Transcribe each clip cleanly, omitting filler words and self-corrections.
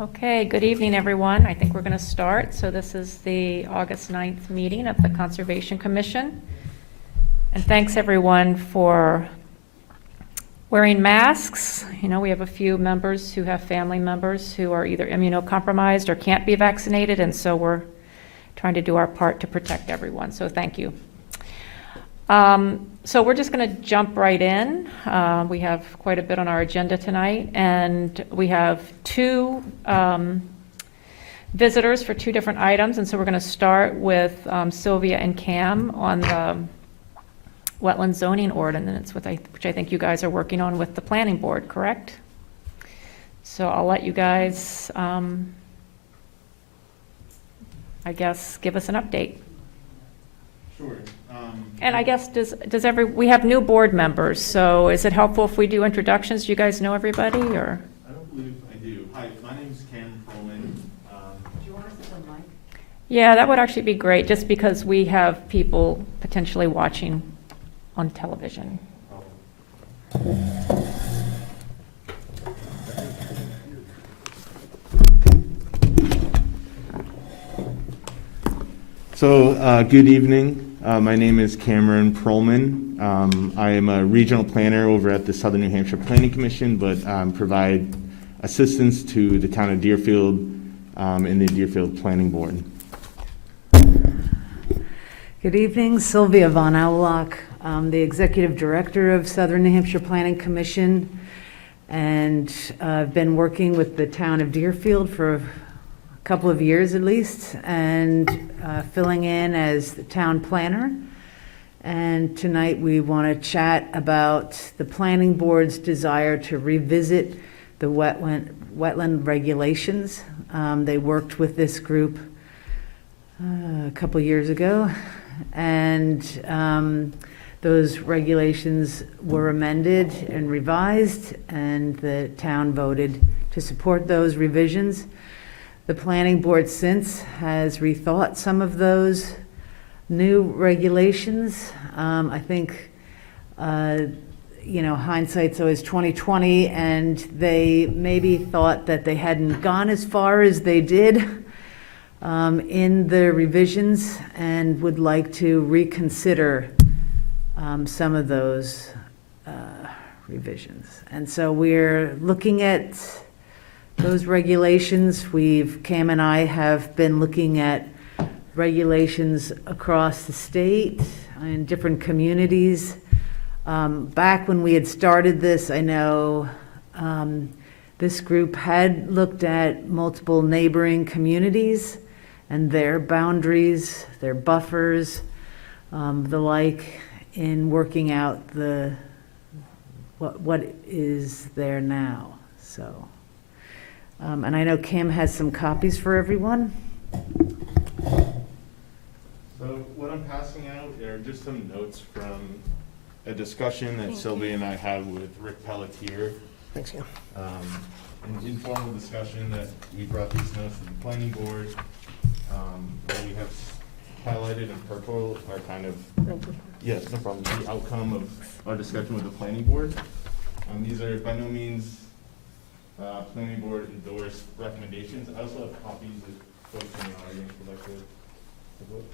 Okay, good evening, everyone. I think we're going to start. So this is the August 9th meeting of the Conservation Commission. And thanks, everyone, for wearing masks. You know, we have a few members who have family members who are either immunocompromised or can't be vaccinated, and so we're trying to do our part to protect everyone. So thank you. So we're just going to jump right in. We have quite a bit on our agenda tonight, and we have two visitors for two different items. And so we're going to start with Sylvia and Cam on the wetland zoning ordinance, which I think you guys are working on with the planning board, correct? So I'll let you guys, I guess, give us an update. Sure. And I guess, we have new board members, so is it helpful if we do introductions? Do you guys know everybody, or? I don't believe I do. Hi, my name's Cam Perlman. Do you want us to the mic? Yeah, that would actually be great, just because we have people potentially watching on television. So, good evening. My name is Cameron Perlman. I am a regional planner over at the Southern New Hampshire Planning Commission, but provide assistance to the town of Deerfield and the Deerfield Planning Board. Good evening, Sylvia Von Aulock. I'm the Executive Director of Southern New Hampshire Planning Commission, and I've been working with the town of Deerfield for a couple of years at least, and filling in as the town planner. And tonight we want to chat about the planning board's desire to revisit the wetland regulations. They worked with this group a couple years ago, and those regulations were amended and revised, and the town voted to support those revisions. The planning board since has rethought some of those new regulations. I think, hindsight's always 20/20, and they maybe thought that they hadn't gone as far as they did in the revisions, and would like to reconsider some of those revisions. And so we're looking at those regulations. Cam and I have been looking at regulations across the state in different communities. Back when we had started this, I know this group had looked at multiple neighboring communities and their boundaries, their buffers, the like, in working out what is there now. So. And I know Kim has some copies for everyone. So what I'm passing out are just some notes from a discussion that Sylvia and I had with Rick Pelletier. Thanks, Cam. An informal discussion that we brought these notes to the planning board. What we have highlighted in purple are kind of, yes, no problem, the outcome of our discussion with the planning board. These are by no means planning board endorsed recommendations. I also have copies that folks in the audience would like to look.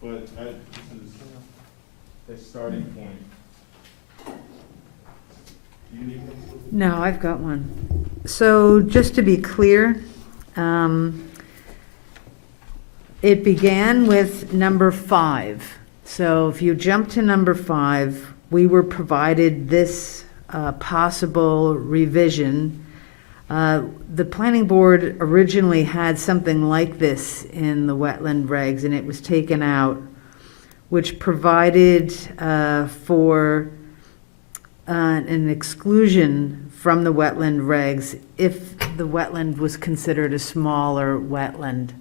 But this is a starting point. Do you need one? No, I've got one. So just to be clear, it began with number 5. So if you jump to number 5, we were provided this possible revision. The planning board originally had something like this in the wetland regs, and it was taken out, which provided for an exclusion from the wetland regs if the wetland was considered a smaller wetland.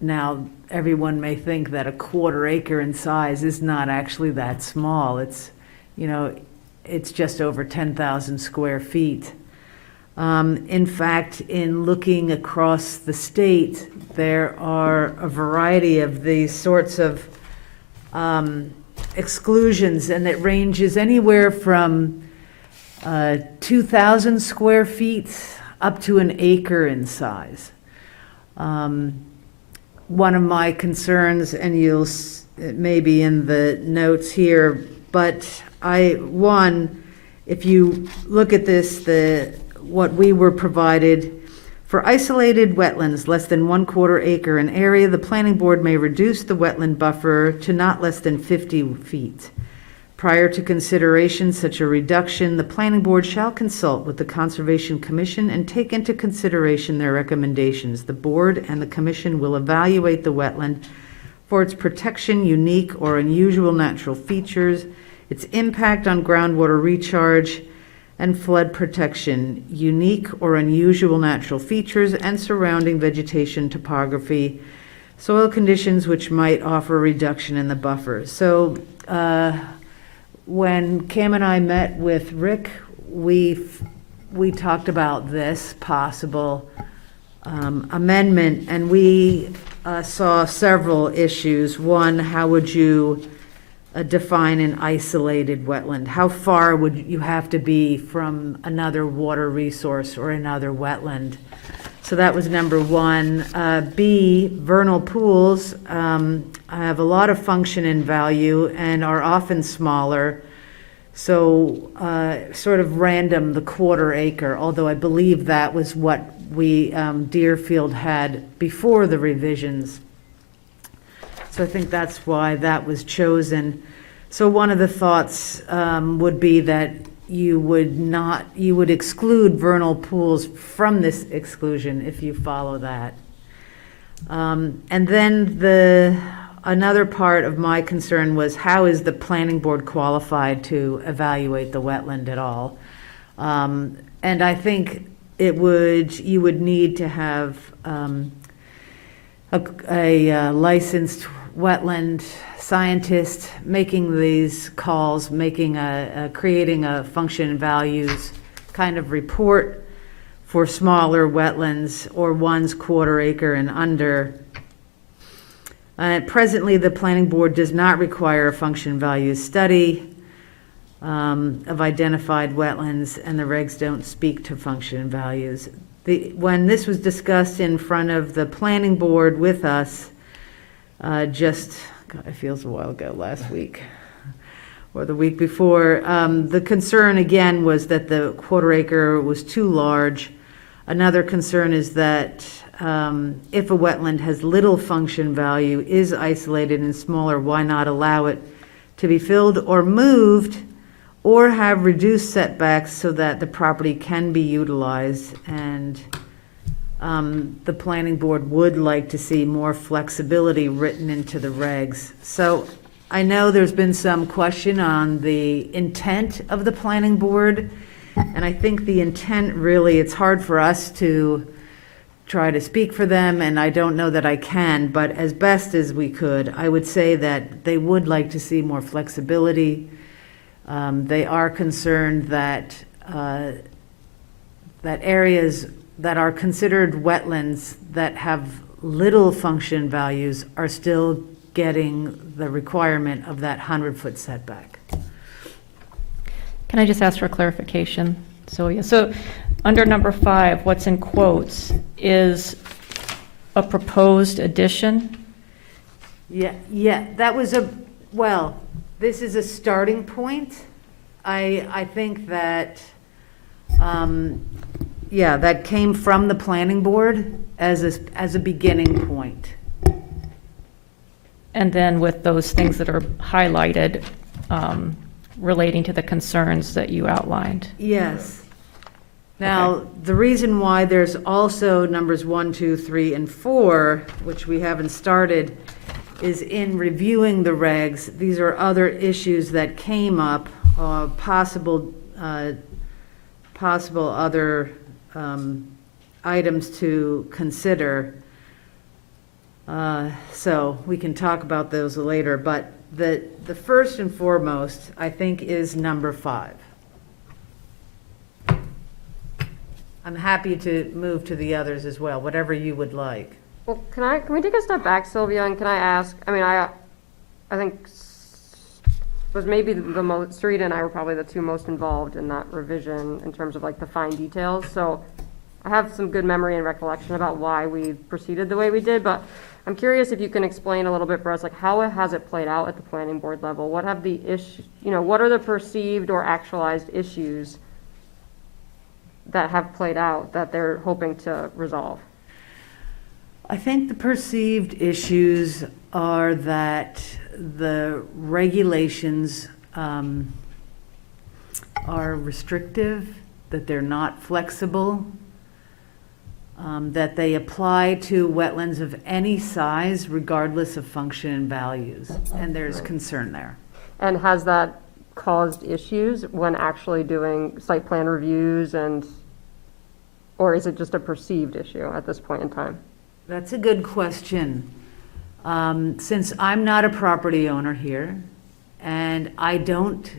Now, everyone may think that a 1/4 acre in size is not actually that small. It's, it's just over 10,000 square feet. In fact, in looking across the state, there are a variety of these sorts of exclusions, and it ranges anywhere from 2,000 square feet up to an acre in size. One of my concerns, and it may be in the notes here, but if you look at this, what we were provided, for isolated wetlands less than 1/4 acre in area, the planning board may reduce the wetland buffer to not less than 50 feet. Prior to consideration such a reduction, the planning board shall consult with the Conservation Commission and take into consideration their recommendations. The board and the commission will evaluate the wetland for its protection, unique or unusual natural features, its impact on groundwater recharge and flood protection, unique or unusual natural features and surrounding vegetation, topography, soil conditions which might offer a reduction in the buffer. So when Cam and I met with Rick, we talked about this possible amendment, and we saw several issues. One, how would you define an isolated wetland? How far would you have to be from another water resource or another wetland? So that was number one. B, vernal pools have a lot of function and value and are often smaller. So sort of random, the 1/4 acre, although I believe that was what we, Deerfield had before the revisions. So I think that's why that was chosen. So one of the thoughts would be that you would exclude vernal pools from this exclusion if you follow that. And then another part of my concern was, how is the planning board qualified to evaluate the wetland at all? And I think you would need to have a licensed wetland scientist making these calls, creating a function and values kind of report for smaller wetlands or ones 1/4 acre and under. Presently, the planning board does not require a function values study of identified wetlands, and the regs don't speak to function values. When this was discussed in front of the planning board with us, it feels a while ago, last week or the week before, the concern again was that the 1/4 acre was too large. Another concern is that if a wetland has little function value, is isolated and smaller, why not allow it to be filled or moved or have reduced setbacks so that the property can be utilized? And the planning board would like to see more flexibility written into the regs. So I know there's been some question on the intent of the planning board, and I think the intent really, it's hard for us to try to speak for them, and I don't know that I can, but as best as we could, I would say that they would like to see more flexibility. They are concerned that areas that are considered wetlands that have little function values are still getting the requirement of that 100-foot setback. Can I just ask for clarification, Sylvia? So under number 5, what's in quotes is a proposed addition? Yeah, that was this is a starting point. I think that, that came from the planning board as a beginning point. And then with those things that are highlighted relating to the concerns that you outlined? Yes. Now, the reason why there's also numbers 1, 2, 3, and 4, which we haven't started, is in reviewing the regs, these are other issues that came up, possible other items to consider. So we can talk about those later, but the first and foremost, I think, is number 5. I'm happy to move to the others as well, whatever you would like. Well, can we take a step back, Sylvia, and can I ask, I mean, I think was maybe the most, Sarita and I were probably the two most involved in that revision in terms of like the fine details. So I have some good memory and recollection about why we proceeded the way we did, but I'm curious if you can explain a little bit for us, like how has it played out at the planning board level? What have the what are the perceived or actualized issues that have played out that they're hoping to resolve? I think the perceived issues are that the regulations are restrictive, that they're not flexible, that they apply to wetlands of any size regardless of function and values, and there's concern there. And has that caused issues when actually doing site plan reviews or is it just a perceived issue at this point in time? That's a good question. Since I'm not a property owner here, and I don't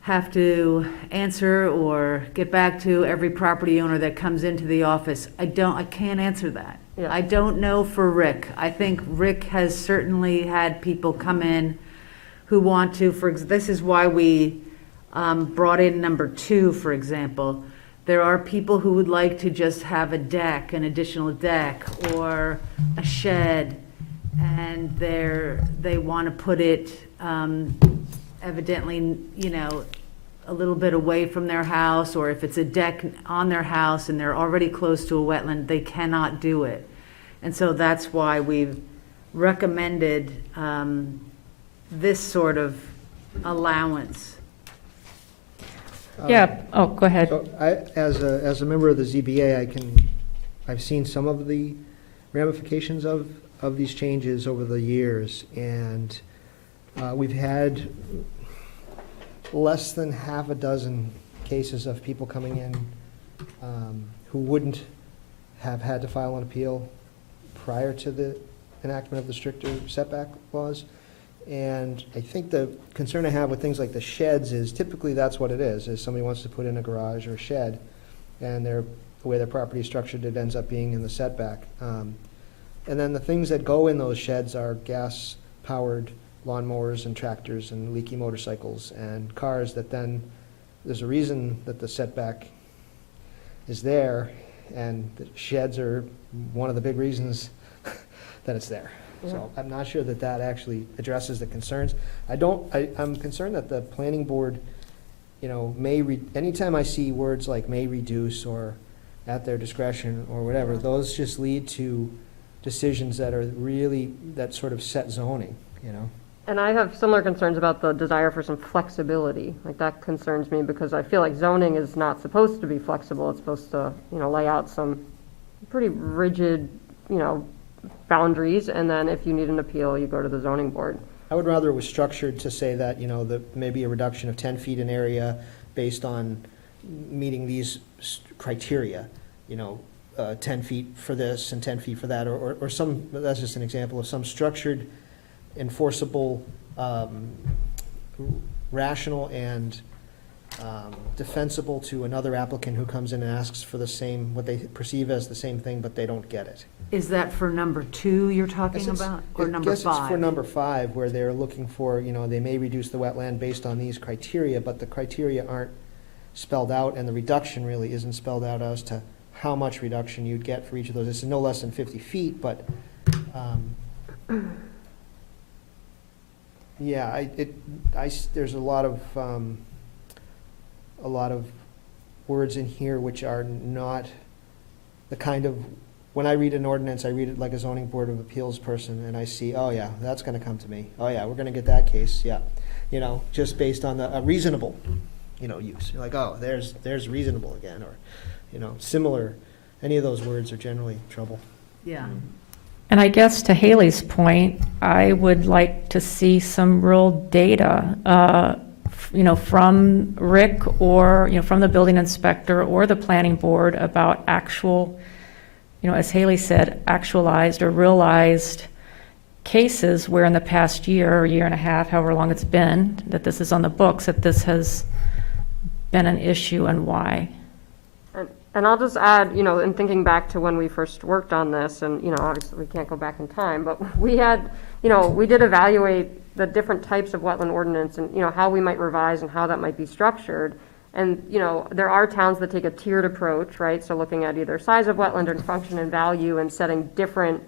have to answer or get back to every property owner that comes into the office, I can't answer that. Yeah. I don't know for Rick. I think Rick has certainly had people come in who want to, this is why we brought in number 2, for example. There are people who would like to just have a deck, an additional deck, or a shed, and they want to put it evidently, a little bit away from their house, or if it's a deck on their house and they're already close to a wetland, they cannot do it. And so that's why we've recommended this sort of allowance. Yeah, oh, go ahead. So as a member of the ZBA, I've seen some of the ramifications of these changes over the years, and we've had less than half a dozen cases of people coming in who wouldn't have had to file an appeal prior to the enactment of the stricter setback laws. And I think the concern I have with things like the sheds is typically that's what it is somebody wants to put in a garage or a shed, and the way their property is structured, it ends up being in the setback. And then the things that go in those sheds are gas-powered lawnmowers and tractors and leaky motorcycles and cars that then, there's a reason that the setback is there, and the sheds are one of the big reasons that it's there. So I'm not sure that that actually addresses the concerns. I'm concerned that the planning board, anytime I see words like may reduce or at their discretion or whatever, those just lead to decisions that sort of set zoning, And I have similar concerns about the desire for some flexibility. Like that concerns me because I feel like zoning is not supposed to be flexible. It's supposed to, lay out some pretty rigid, boundaries, and then if you need an appeal, you go to the zoning board. I would rather it was structured to say that, maybe a reduction of 10 feet in area based on meeting these criteria, 10 feet for this and 10 feet for that, or some, that's just an example of some structured, enforceable, rational and defensible to another applicant who comes in and asks for the same, what they perceive as the same thing, but they don't get it. Is that for number 2 you're talking about, or number 5? I guess it's for number 5, where they're looking for, they may reduce the wetland based on these criteria, but the criteria aren't spelled out, and the reduction really isn't spelled out as to how much reduction you'd get for each of those. It's no less than 50 feet, but, yeah, there's a lot of words in here which are not the kind of, when I read an ordinance, I read it like a zoning board of appeals person, and I see, oh yeah, that's gonna come to me. Oh yeah, we're gonna get that case, yeah. Just based on a reasonable, use. You're like, oh, there's reasonable again, or, similar. Any of those words are generally trouble. Yeah. And I guess to Haley's point, I would like to see some real data, from Rick or, from the building inspector or the planning board about actual, as Haley said, actualized or realized cases where in the past year or year and a half, however long it's been, that this is on the books, that this has been an issue and why. And I'll just add, in thinking back to when we first worked on this, and, obviously we can't go back in time, but we had we did evaluate the different types of wetland ordinance and, how we might revise and how that might be structured. And, there are towns that take a tiered approach, right? So looking at either size of wetland and function and value and setting different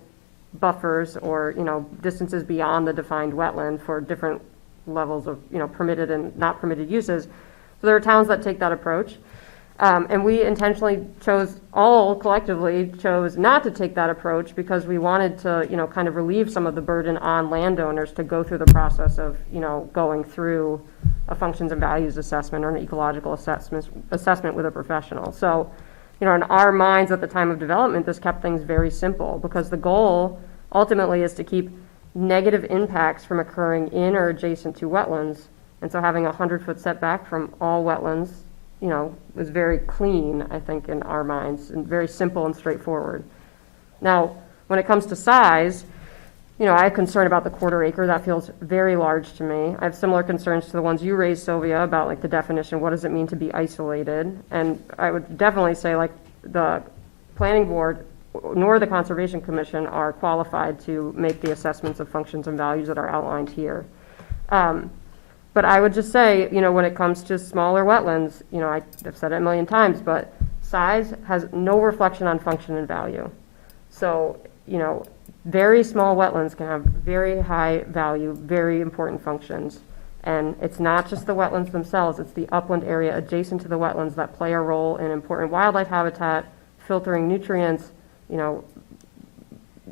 buffers or, distances beyond the defined wetland for different levels of, permitted and not permitted uses. So there are towns that take that approach. And we intentionally collectively chose not to take that approach because we wanted to, kind of relieve some of the burden on landowners to go through the process of, going through a functions and values assessment or an ecological assessment with a professional. So, in our minds at the time of development, this kept things very simple because the goal ultimately is to keep negative impacts from occurring in or adjacent to wetlands. And so having a 100-foot setback from all wetlands, was very clean, I think, in our minds, and very simple and straightforward. Now, when it comes to size, I have concern about the 1/4 acre. That feels very large to me. I have similar concerns to the ones you raised, Sylvia, about like the definition, what does it mean to be isolated? And I would definitely say like the planning board nor the Conservation Commission are qualified to make the assessments of functions and values that are outlined here. But I would just say, when it comes to smaller wetlands, I've said it a million times, but size has no reflection on function and value. So, very small wetlands can have very high value, very important functions. And it's not just the wetlands themselves, it's the upland area adjacent to the wetlands that play a role in important wildlife habitat, filtering nutrients,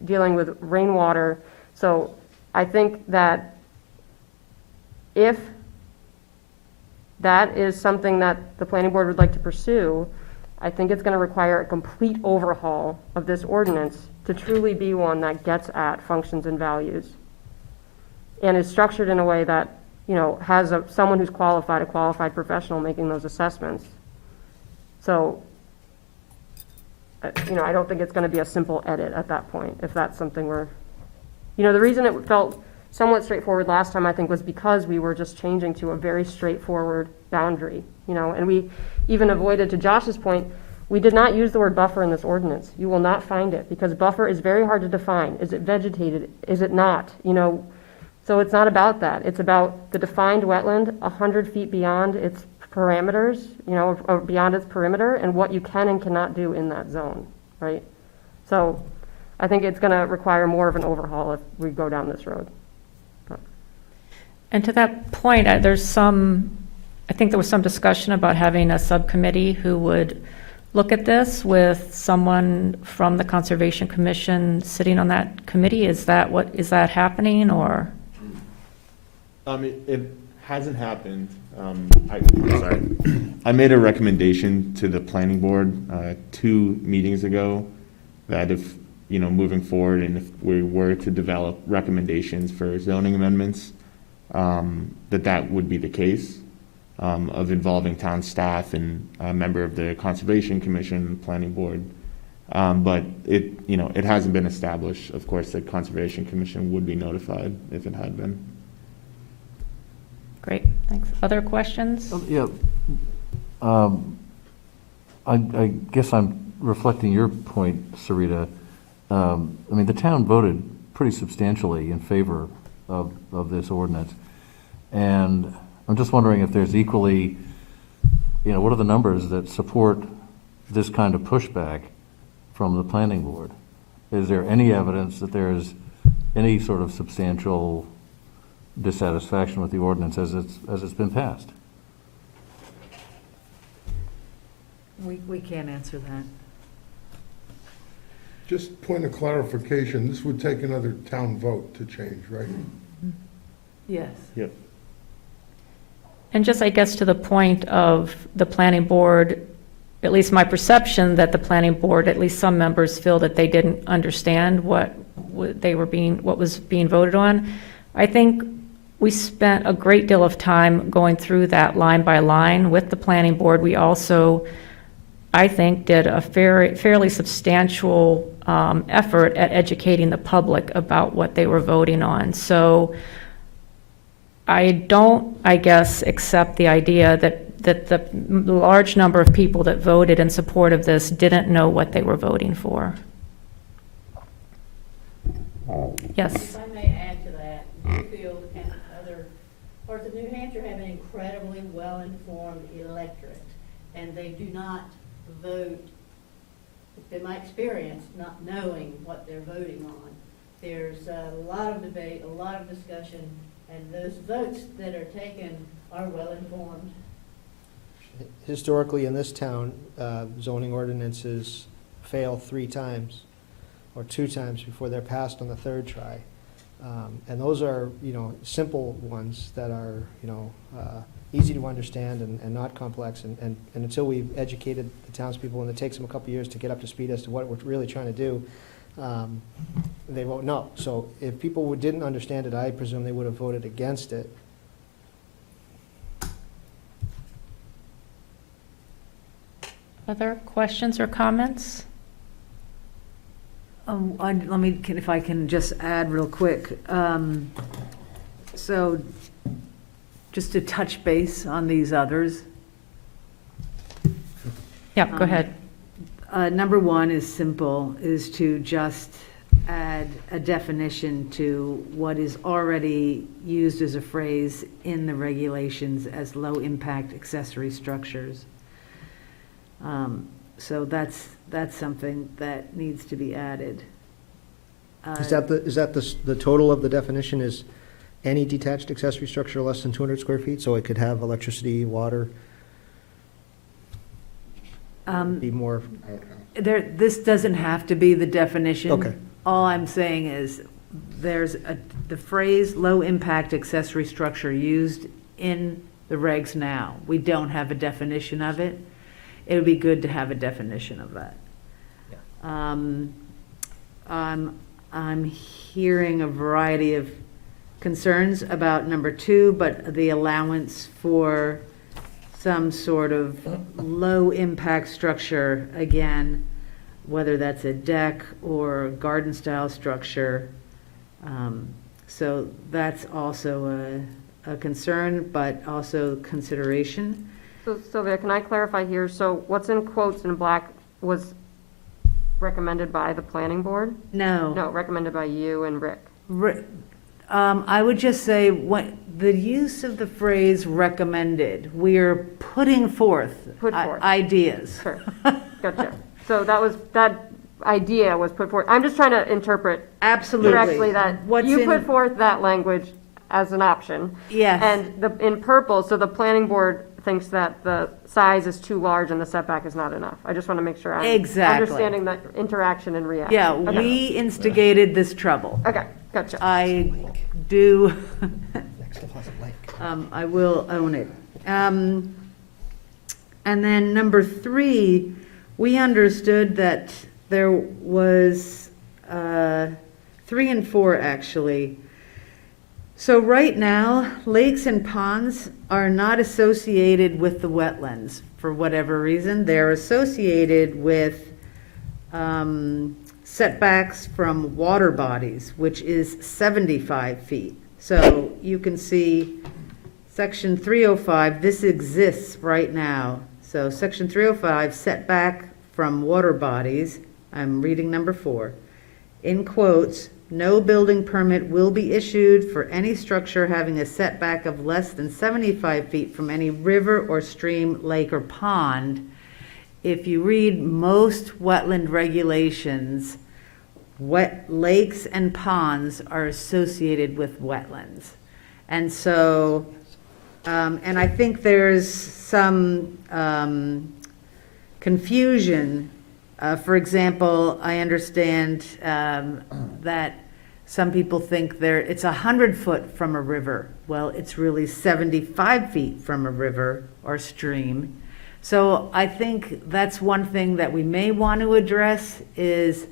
dealing with rainwater. So I think that if that is something that the planning board would like to pursue, I think it's going to require a complete overhaul of this ordinance to truly be one that gets at functions and values and is structured in a way that, has someone who's qualified, a qualified professional making those assessments. So, I don't think it's going to be a simple edit at that point, if that's something the reason it felt somewhat straightforward last time, I think, was because we were just changing to a very straightforward boundary, and we even avoided, to Josh's point, we did not use the word buffer in this ordinance. You will not find it because buffer is very hard to define. Is it vegetated? Is it not? So it's not about that. It's about the defined wetland 100 feet beyond its parameters, or beyond its perimeter, and what you can and cannot do in that zone, right? So I think it's going to require more of an overhaul if we go down this road. And to that point, I think there was some discussion about having a subcommittee who would look at this with someone from the Conservation Commission sitting on that committee. Is that happening, or? It hasn't happened. I made a recommendation to the planning board 2 meetings ago that if, moving forward and if we were to develop recommendations for zoning amendments, that would be the case, of involving town staff and a member of the Conservation Commission, planning board. But it hasn't been established. Of course, the Conservation Commission would be notified if it had been. Great, thanks. Other questions? Yeah. I guess I'm reflecting your point, Sarita. The town voted pretty substantially in favor of this ordinance. And I'm just wondering if there's equally, what are the numbers that support this kind of pushback from the planning board? Is there any evidence that there's any sort of substantial dissatisfaction with the ordinance as it's been passed? We can't answer that. Just point of clarification, this would take another town vote to change, right? Yes. Yep. And just, I guess, to the point of the planning board, at least my perception that the planning board, at least some members feel that they didn't understand what was being voted on. I think we spent a great deal of time going through that line by line with the planning board. We also, I think, did a fairly substantial effort at educating the public about what they were voting on. So I don't, I guess, accept the idea that the large number of people that voted in support of this didn't know what they were voting for. Yes? If I may add to Parts of New Hampshire have an incredibly well-informed electorate, and they do not vote, in my experience, not knowing what they're voting on. There's a lot of debate, a lot of discussion, and those votes that are taken are well-informed. Historically, in this town, zoning ordinances fail 3 times or 2 times before they're passed on the 3rd try. And those are, simple ones that are, easy to understand and not complex. And until we've educated the townspeople, and it takes them a couple years to get up to speed as to what we're really trying to do, they won't know. So if people didn't understand it, I presume they would have voted against it. Other questions or comments? If I can just add real quick. So, just to touch base on these others. Yeah, go ahead. Number 1 is simple, is to just add a definition to what is already used as a phrase in the regulations as low-impact accessory structures. So that's something that needs to be added. Is that the total of the definition is any detached accessory structure less than 200 square feet? So it could have electricity, water, be more, This doesn't have to be the definition. Okay. All I'm saying is, the phrase low-impact accessory structure used in the regs now. We don't have a definition of it. It would be good to have a definition of that. I'm hearing a variety of concerns about number 2, but the allowance for some sort of low-impact structure, again, whether that's a deck or garden-style structure. So that's also a concern, but also consideration. So Sylvia, can I clarify here? So what's in quotes in black was recommended by the planning board? No. No, recommended by you and Rick. I would just say, what, the use of the phrase recommended, we're putting forth Put forth. ideas. Sure, gotcha. So that idea was put forth. I'm just trying to interpret Absolutely. correctly that What's you in- put forth that language as an option. Yes. And in purple, so the planning board thinks that the size is too large and the setback is not enough. I just want to make sure I'm Exactly. understanding that interaction and reaction. Yeah, Okay. we instigated this trouble. Okay, gotcha. I do, next to Pleasant Lake. I will own it. And then number 3, we understood that there was 3 and 4, actually. So right now, lakes and ponds are not associated with the wetlands for whatever reason. They're associated with setbacks from water bodies, which is 75 feet. So you can see section 305, this exists right now. So section 305, setback from water bodies, I'm reading number 4. In quotes, no building permit will be issued for any structure having a setback of less than 75 feet from any river or stream, lake, or pond. If you read most wetland regulations, lakes and ponds are associated with wetlands. And so, and I think there's some confusion. For example, I understand that some people think it's 100 foot from a river. Well, it's really 75 feet from a river or stream. So I think that's one thing that we may want to address is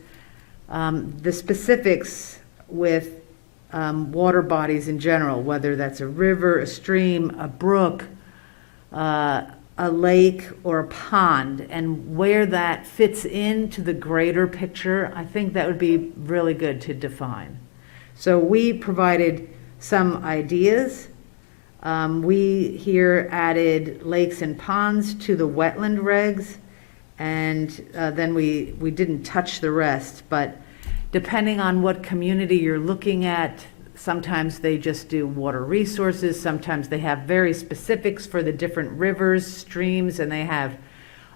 the specifics with water bodies in general, whether that's a river, a stream, a brook, a lake, or a pond, and where that fits into the greater picture. I think that would be really good to define. So we provided some ideas. We here added lakes and ponds to the wetland regs, and then we didn't touch the rest, but depending on what community you're looking at, sometimes they just do water resources, sometimes they have very specifics for the different rivers, streams, and they have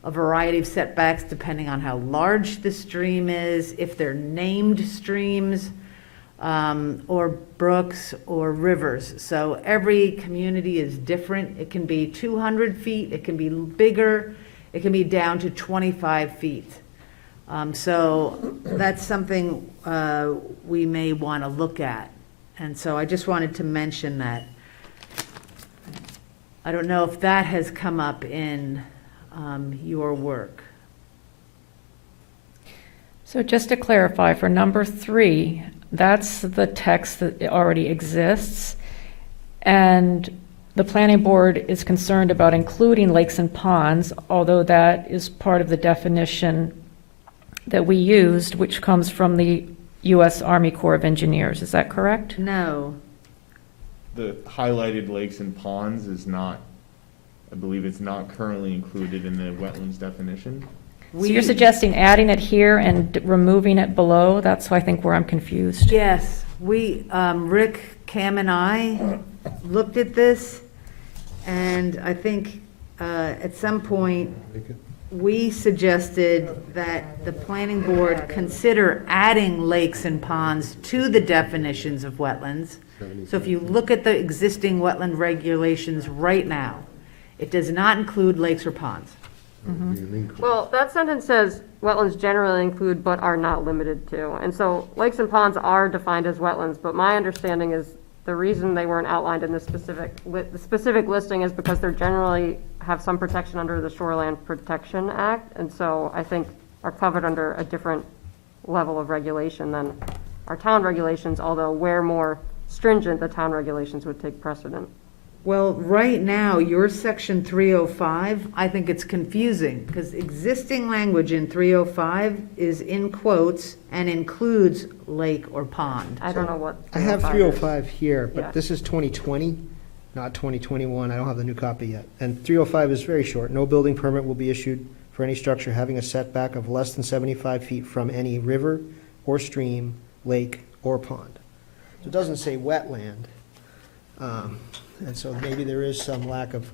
a variety of setbacks depending on how large the stream is, if they're named streams, or brooks or rivers. So every community is different. It can be 200 feet, it can be bigger, it can be down to 25 feet. So that's something we may want to look at. And so I just wanted to mention that. I don't know if that has come up in your work. So just to clarify, for number 3, that's the text that already exists. And the planning board is concerned about including lakes and ponds, although that is part of the definition that we used, which comes from the U.S. Army Corps of Engineers. Is that correct? No. The highlighted lakes and ponds is not, I believe it's not currently included in the wetlands definition. So you're suggesting adding it here and removing it below? That's, I think, where I'm confused. Yes, we, Rick, Cam, and I looked at this, and I think at some point, we suggested that the planning board consider adding lakes and ponds to the definitions of wetlands. So if you look at the existing wetland regulations right now, it does not include lakes or ponds. Well, that sentence says wetlands generally include but are not limited to. And so lakes and ponds are defined as wetlands, but my understanding is the reason they weren't outlined in the specific listing is because they're generally have some protection under the Shoreland Protection Act. And so I think are covered under a different level of regulation than our town regulations, although where more stringent, the town regulations would take precedent. Well, right now, your section 305, I think it's confusing, because existing language in 305 is in quotes and includes lake or pond. I don't know what. I have 305 is. 305 here, Yeah. but this is 2020, not 2021. I don't have the new copy yet. And 305 is very short. No building permit will be issued for any structure having a setback of less than 75 feet from any river or stream, lake, or pond. So it doesn't say wetland. And so maybe there is some lack of,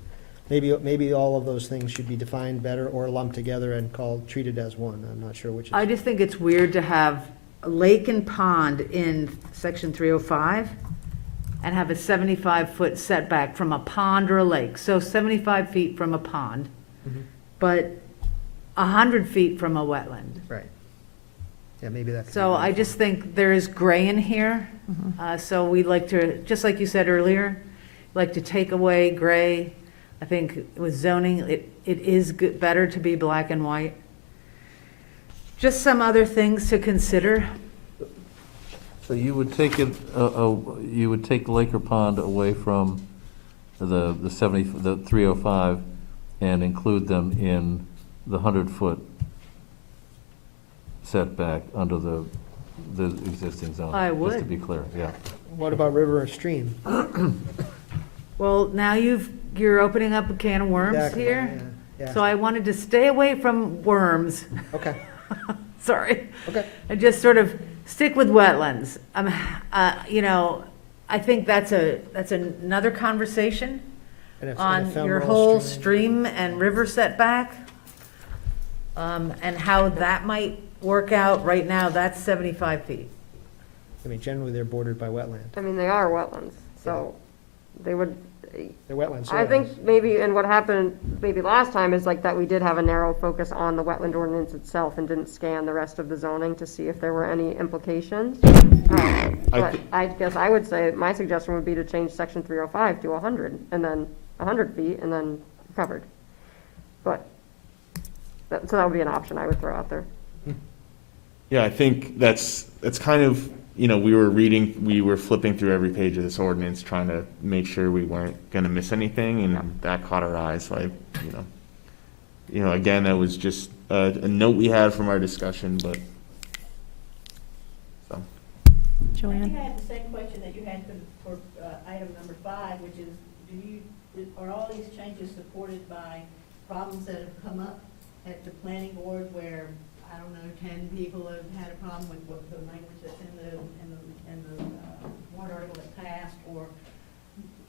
maybe all of those things should be defined better or lumped together and treated as one. I'm not sure which is. I just think it's weird to have a lake and pond in section 305 and have a 75-foot setback from a pond or a lake. So 75 feet from a pond, but 100 feet from a wetland. Right. Yeah, maybe that. could So be I just think there is gray in here. So we like to, just like you said earlier, like to take away gray. I think with zoning, it is good, better to be black and white. Just some other things to consider. So you would take it, you would take lake or pond away from the 305 and include them in the 100-foot setback under the existing zone? I Just to would. be clear, yeah. What about river or stream? Well, now you're opening up a can of worms Exactly, here. yeah, So I wanted to stay away from worms, Okay, sorry, okay. and just sort of stick with wetlands. You know, I think that's another conversation And if- on and your ephemeral whole stream and river setback, and how that might work out. Right now, that's 75 feet. I mean, generally, they're bordered by wetland. I mean, they are wetlands, so they would, They're wetlands. I think maybe, and what happened maybe last time is like that we did have a narrow focus on the wetland ordinance itself and didn't scan the rest of the zoning to see if there were any implications. But I guess I would say, my suggestion would be to change section 305 to 100, and then 100 feet, and then covered. But, so that would be an option I would throw out there. Yeah, I think that's kind of, we were flipping through every page of this ordinance, trying to make sure we weren't gonna miss anything, and that caught our eye, so again, that was just a note we had from our discussion, but, so. I Joanne? think I had the same question that you had for item number 5, which is, are all these changes supported by problems that have come up at the planning board where, I don't know, 10 people have had a problem with what the language that's in the warrant article that passed, or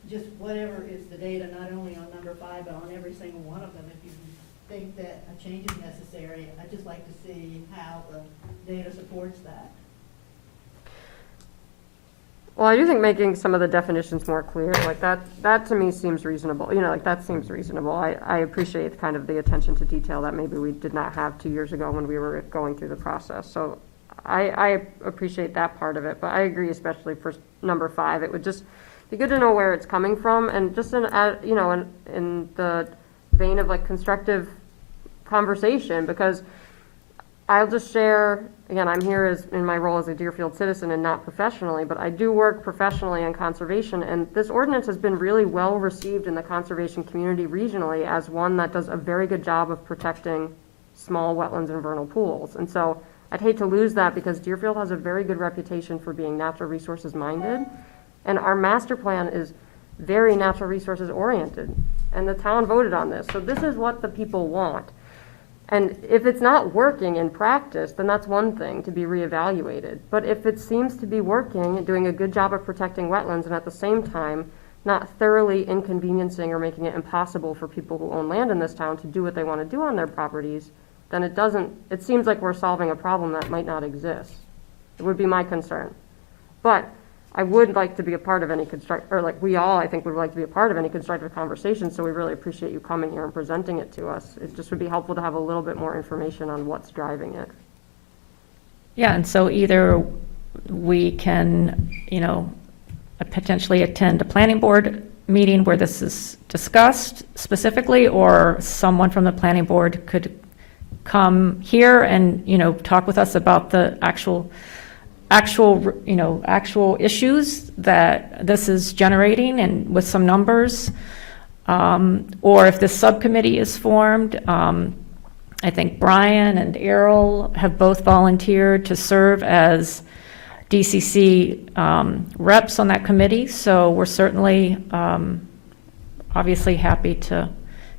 just whatever is the data, not only on number 5, but on every single one of them. If you think that a change is necessary, I'd just like to see how the data supports that. Well, I do think making some of the definitions more clear, like that to me seems reasonable, like that seems reasonable. I appreciate kind of the attention to detail that maybe we did not have 2 years ago when we were going through the process. So I appreciate that part of it, but I agree, especially for number 5, it would just be good to know where it's coming from, and just in the vein of like constructive conversation, because I'll just share, again, I'm here as in my role as a Deerfield citizen and not professionally, but I do work professionally in conservation, and this ordinance has been really well received in the conservation community regionally as one that does a very good job of protecting small wetlands and vernal pools. And so I'd hate to lose that, because Deerfield has a very good reputation for being natural resources minded, and our master plan is very natural resources oriented, and the town voted on this. So this is what the people want. And if it's not working in practice, then that's one thing to be reevaluated. But if it seems to be working and doing a good job of protecting wetlands, and at the same time not thoroughly inconveniencing or making it impossible for people who own land in this town to do what they want to do on their properties, then it seems like we're solving a problem that might not exist. It would be my concern. But I would like to be a part of any I think would like to be a part of any constructive conversation, so we really appreciate you coming here and presenting it to us. It just would be helpful to have a little bit more information on what's driving it. Yeah, and so either we can, potentially attend a planning board meeting where this is discussed specifically, or someone from the planning board could come here and, talk with us about the actual issues that this is generating, and with some numbers. Or if this subcommittee is formed, I think Brian and Errol have both volunteered to serve as DCC reps on that committee. So we're certainly, obviously happy to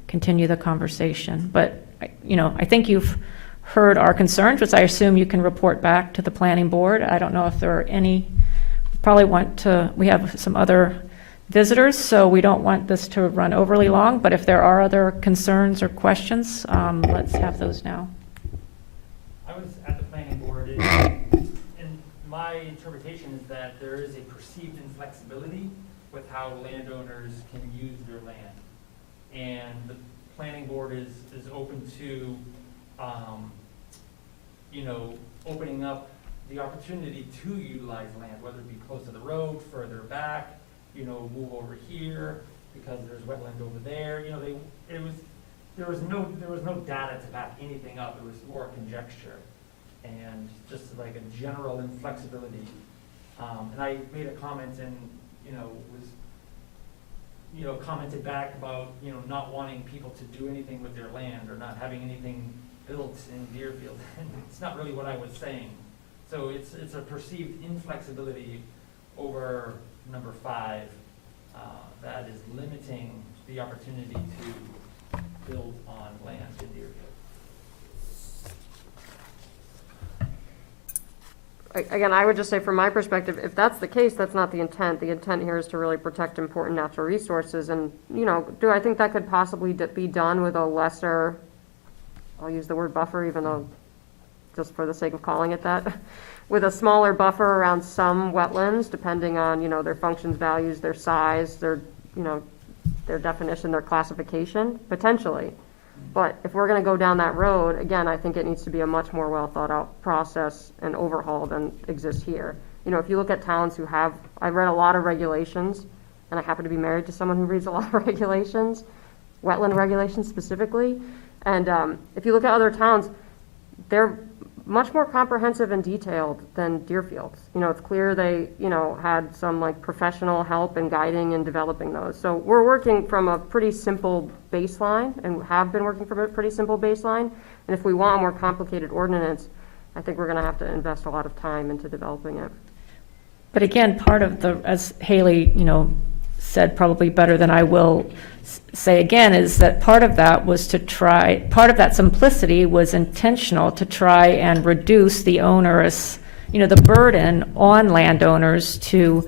continue the conversation. But, I think you've heard our concerns, which I assume you can report back to the planning board. I don't know if there are any, we have some other visitors, so we don't want this to run overly long, but if there are other concerns or questions, let's have those now. I was at the planning board, and my interpretation is that there is a perceived inflexibility with how landowners can use their land. And the planning board is open to opening up the opportunity to utilize land, whether it be close to the road, further back, move over here because there's wetland over there. There was no data to back anything up. It was more conjecture and just like a general inflexibility. And I made a comment and commented back about not wanting people to do anything with their land or not having anything built in Deerfield. And it's not really what I was saying. So it's a perceived inflexibility over number 5 that is limiting the opportunity to build on land in Deerfield. Again, I would just say from my perspective, if that's the case, that's not the intent. The intent here is to really protect important natural resources. And, do I think that could possibly be done with a lesser, I'll use the word buffer, even though just for the sake of calling it that, with a smaller buffer around some wetlands, depending on, their functions, values, their size, their definition, their classification, potentially. But if we're going to go down that road, again, I think it needs to be a much more well thought out process and overhaul than exists here. If you look at towns I've read a lot of regulations, and I happen to be married to someone who reads a lot of regulations, wetland regulations specifically. And if you look at other towns, they're much more comprehensive and detailed than Deerfield's. It's clear they, had some professional help in guiding and developing those. So we're working from a pretty simple baseline and have been working from a pretty simple baseline. And if we want a more complicated ordinance, I think we're going to have to invest a lot of time into developing it. But again, part of as Haley, said probably better than I will say again, is that part of that simplicity was intentional to try and reduce the onerous, the burden on landowners to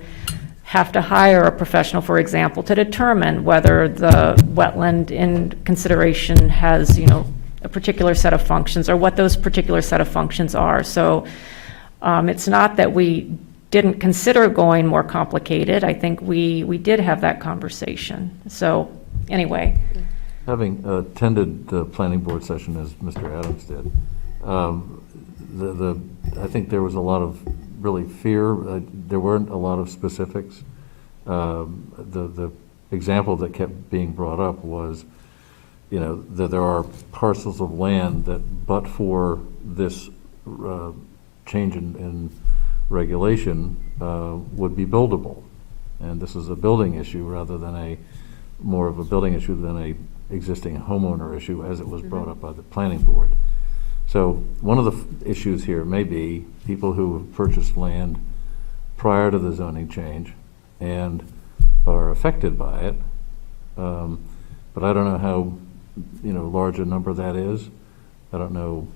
have to hire a professional, for example, to determine whether the wetland in consideration has, a particular set of functions, or what those particular set of functions are. So it's not that we didn't consider going more complicated. I think we did have that conversation. So anyway, Having attended the planning board session as Mr. Adams did, I think there was a lot of really fear. There weren't a lot of specifics. The example that kept being brought up was, that there are parcels of land that, but for this change in regulation, would be buildable. And this is a building issue rather than more of a building issue than a existing homeowner issue, as it was brought up by the planning board. So one of the issues here may be people who have purchased land prior to the zoning change and are affected by it. But I don't know how, large a number that is. I don't know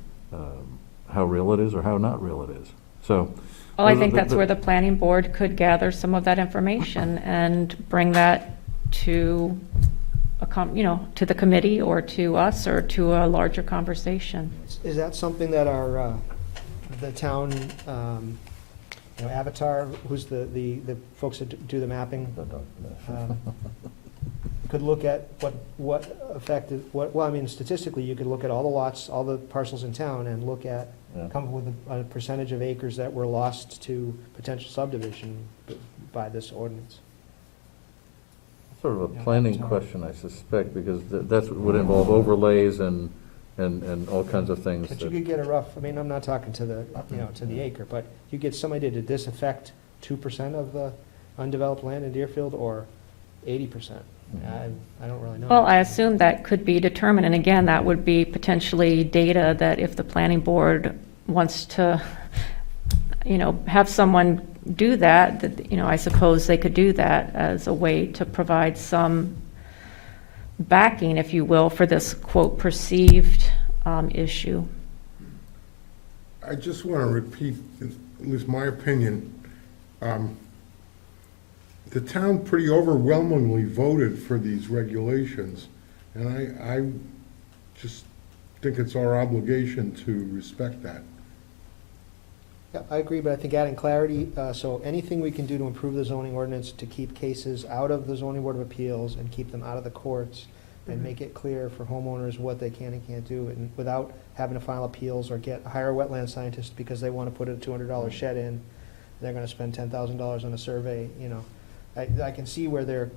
how real it is or how not real it is. So. well, I think that's where the planning board could gather some of that information and bring that to to the committee or to us or to a larger conversation. Is that something that the town, Avatar, who's the folks that do the mapping, could look at what affected, statistically, you could look at all the lots, all the parcels in town and look at, come up with a percentage of acres that were lost to potential subdivision by this ordinance? Sort of a planning question, I suspect, because that's what would involve overlays and all kinds of things. But you could get a rough, I'm not talking to the, to the acre, but you get somebody, did this affect 2% of the undeveloped land in Deerfield or 80%? I don't really know. Well, I assume that could be determined, and again, that would be potentially data that if the planning board wants to, have someone do that, I suppose they could do that as a way to provide some backing, if you will, for this, quote, perceived issue. I just want to repeat, at least my opinion, the town pretty overwhelmingly voted for these regulations, and I just think it's our obligation to respect that. Yeah, I agree, but I think adding clarity, so anything we can do to improve the zoning ordinance to keep cases out of the zoning board of appeals and keep them out of the courts and make it clear for homeowners what they can and can't do, and without having to file appeals or hire a wetland scientist because they want to put a $200 shed in, they're going to spend $10,000 on a survey. I can see where there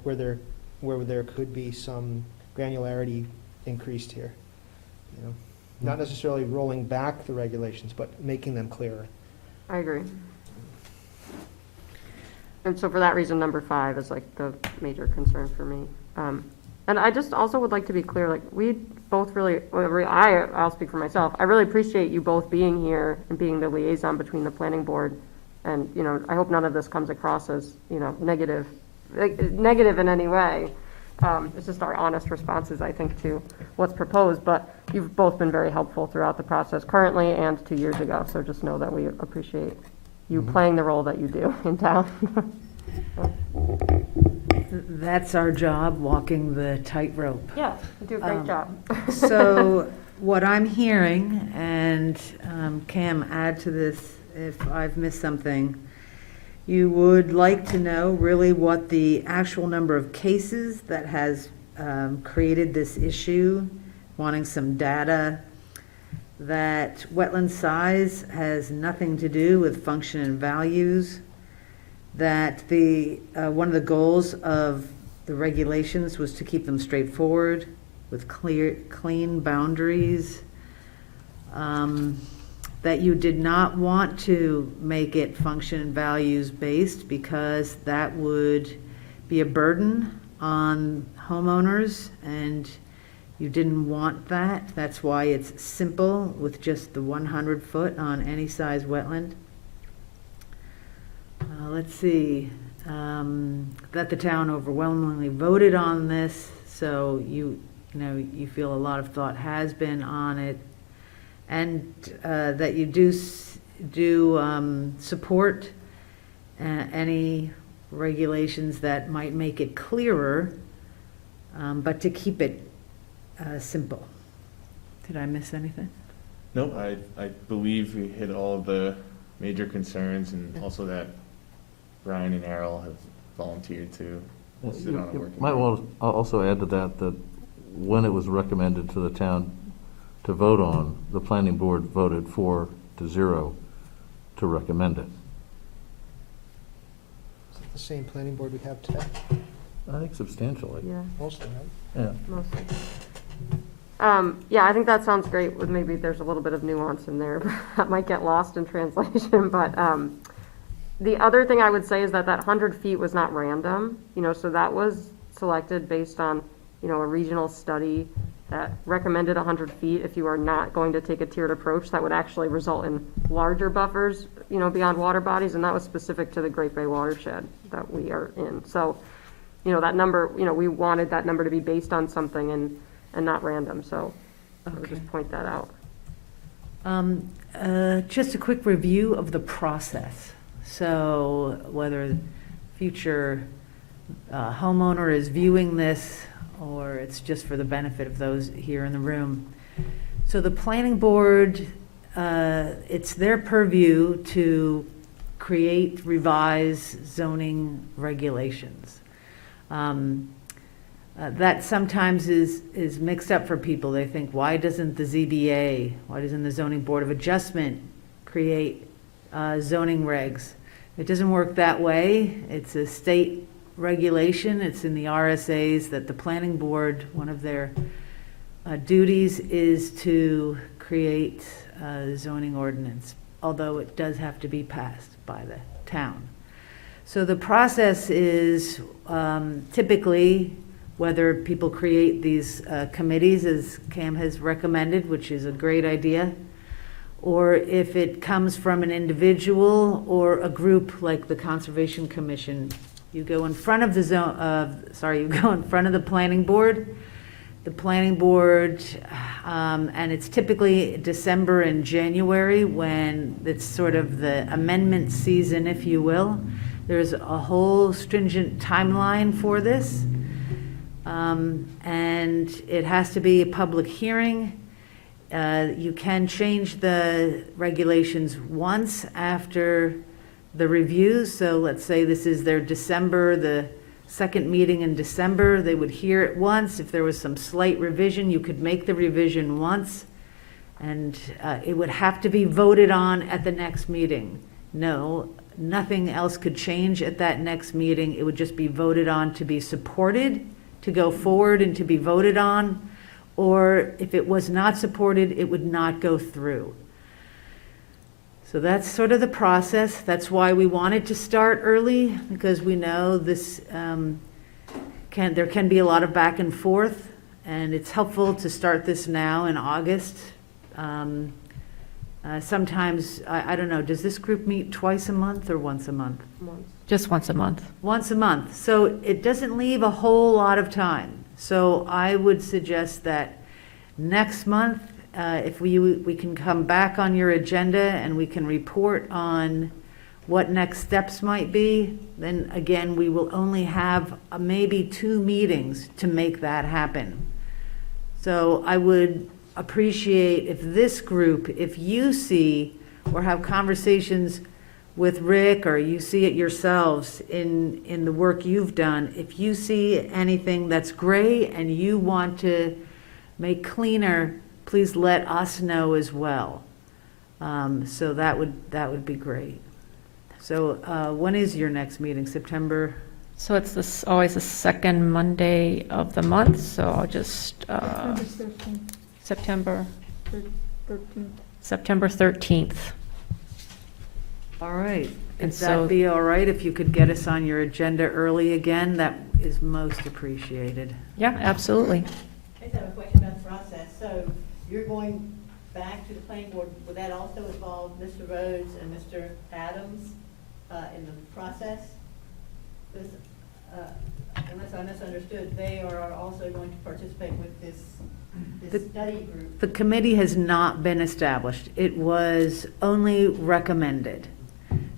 could be some granularity increased here. Not necessarily rolling back the regulations, but making them clearer. I agree. And so for that reason, number 5 is like the major concern for me. And I just also would like to be clear, like we both really, I'll speak for myself, I really appreciate you both being here and being the liaison between the planning board. And, I hope none of this comes across as, negative in any way. It's just our honest responses, I think, to what's proposed, but you've both been very helpful throughout the process currently and 2 years ago, so just know that we appreciate you playing the role that you do in town. That's our job, walking the tightrope. Yeah, you do a great job. So what I'm hearing, and Cam, add to this if I've missed something, you would like to know really what the actual number of cases that has created this issue, wanting some data, that wetland size has nothing to do with function and values, that one of the goals of the regulations was to keep them straightforward with clean boundaries, that you did not want to make it function and values based because that would be a burden on homeowners, and you didn't want that. That's why it's simple with just the 100 foot on any size wetland. Let's see, that the town overwhelmingly voted on this, so you feel a lot of thought has been on it, and that you do support any regulations that might make it clearer, but to keep it simple. Did I miss anything? No, I believe we hit all of the major concerns, and also that Brian and Errol have volunteered to sit on a working. Might want to also add to that, that when it was recommended to the town to vote on, the planning board voted 4-0 to recommend it. Is it the same planning board we have today? I think substantially. Yeah, Mostly, right? Yeah. mostly. Yeah, I think that sounds great, with maybe there's a little bit of nuance in there that might get lost in translation, but, the other thing I would say is that 100 feet was not random, so that was selected based on, a regional study that recommended 100 feet. If you are not going to take a tiered approach, that would actually result in larger buffers, beyond water bodies, and that was specific to the Great Bay watershed that we are in. So, that number, we wanted that number to be based on something and not random, so I would just point that out. Just a quick review of the process. So whether future homeowner is viewing this, or it's just for the benefit of those here in the room. So the planning board, it's their purview to create, revise zoning regulations. That sometimes is mixed up for people. They think, why doesn't the ZBA, why doesn't the Zoning Board of Adjustment create zoning regs? It doesn't work that way. It's a state regulation. It's in the RSAs that the planning board, one of their duties is to create zoning ordinance, although it does have to be passed by the town. So the process is typically, whether people create these committees, as Cam has recommended, which is a great idea, or if it comes from an individual or a group like the Conservation Commission, you go in front of you go in front of the planning board. The planning board, and it's typically December and January when it's sort of the amendment season, if you will. There's a whole stringent timeline for this. And it has to be a public hearing. You can change the regulations once after the review. So let's say this is their December, the second meeting in December, they would hear it once. If there was some slight revision, you could make the revision once. And it would have to be voted on at the next meeting. No, nothing else could change at that next meeting. It would just be voted on to be supported, to go forward and to be voted on, or if it was not supported, it would not go through. So that's sort of the process. That's why we wanted to start early, because we know this there can be a lot of back and forth, and it's helpful to start this now in August. Sometimes, I don't know, does this group meet twice a month or once a month? Just once a month. Once a month, so it doesn't leave a whole lot of time. So I would suggest that next month, if we can come back on your agenda and we can report on what next steps might be, then again, we will only have maybe 2 meetings to make that happen. So I would appreciate if this group, if you see or have conversations with Rick, or you see it yourselves in the work you've done, if you see anything that's gray and you want to make cleaner, please let us know as well. So that would be great. So when is your next meeting? September? So it's always the second Monday of the month, so I'll just, September 13th. All right. And If so- that'd be all right, if you could get us on your agenda early again, that is most appreciated. Yeah, absolutely. I just have a question about the process. So you're going back to the planning board, would that also involve Mr. Rhodes and Mr. Adams in the process? Because, unless I misunderstood, they are also going to participate with this study group. The committee has not been established. It was only recommended.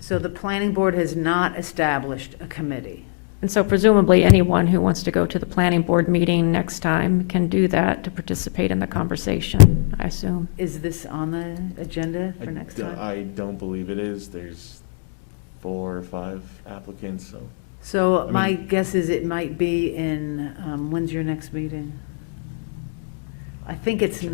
So the planning board has not established a committee. And so presumably, anyone who wants to go to the planning board meeting next time can do that to participate in the conversation, I assume. Is this on the agenda for next time? I don't believe it is. There's 4 or 5 applicants, so. So I my mean- guess is it might be in, when's your next meeting? I think it's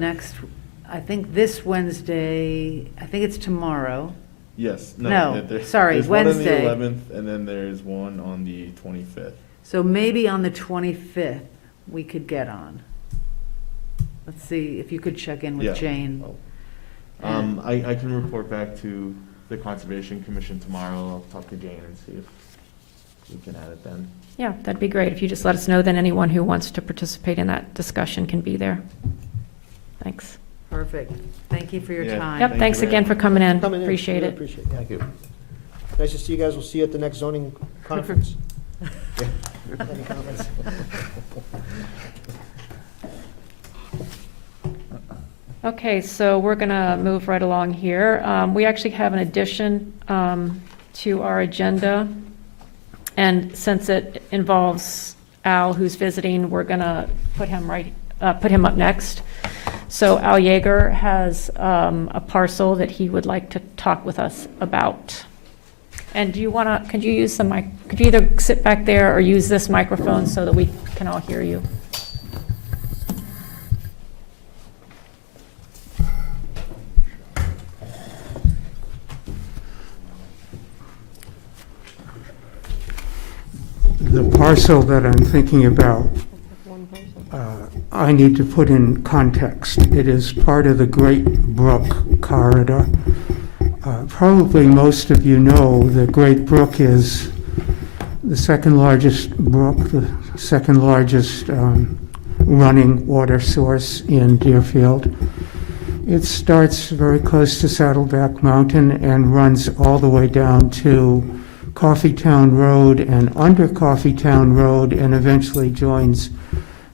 I think this Wednesday, I think it's tomorrow. Yes, No, there's sorry, one on Wednesday. the 11th, and then there's one on the 25th. So maybe on the 25th, we could get on. Let's see, if you could check in Yeah. with Jane. I can report back to the Conservation Commission tomorrow. I'll talk to Jane and see if we can add it then. Yeah, that'd be great. If you just let us know, then anyone who wants to participate in that discussion can be there. Thanks. Perfect. Thank you for your Yeah. time. Yep, Thank thanks you very again for much. coming in. Coming in, Appreciate really it. Appreciate it. Thank you. Nice to see you guys. We'll see you at the next zoning conference. Any comments? Okay, so we're going to move right along here. We actually have an addition to our agenda. And since it involves Al, who's visiting, we're going to put him up next. So Al Yeager has a parcel that he would like to talk with us about. And do you want to, could you use could you either sit back there or use this microphone so that we can all hear you? The parcel that I'm thinking about, I need to put in context. It is part of the Great Brook corridor. Probably most of you know that Great Brook is the second largest brook, the second largest running water source in Deerfield. It starts very close to Saddleback Mountain and runs all the way down to Coffeetown Road and under Coffeetown Road, and eventually joins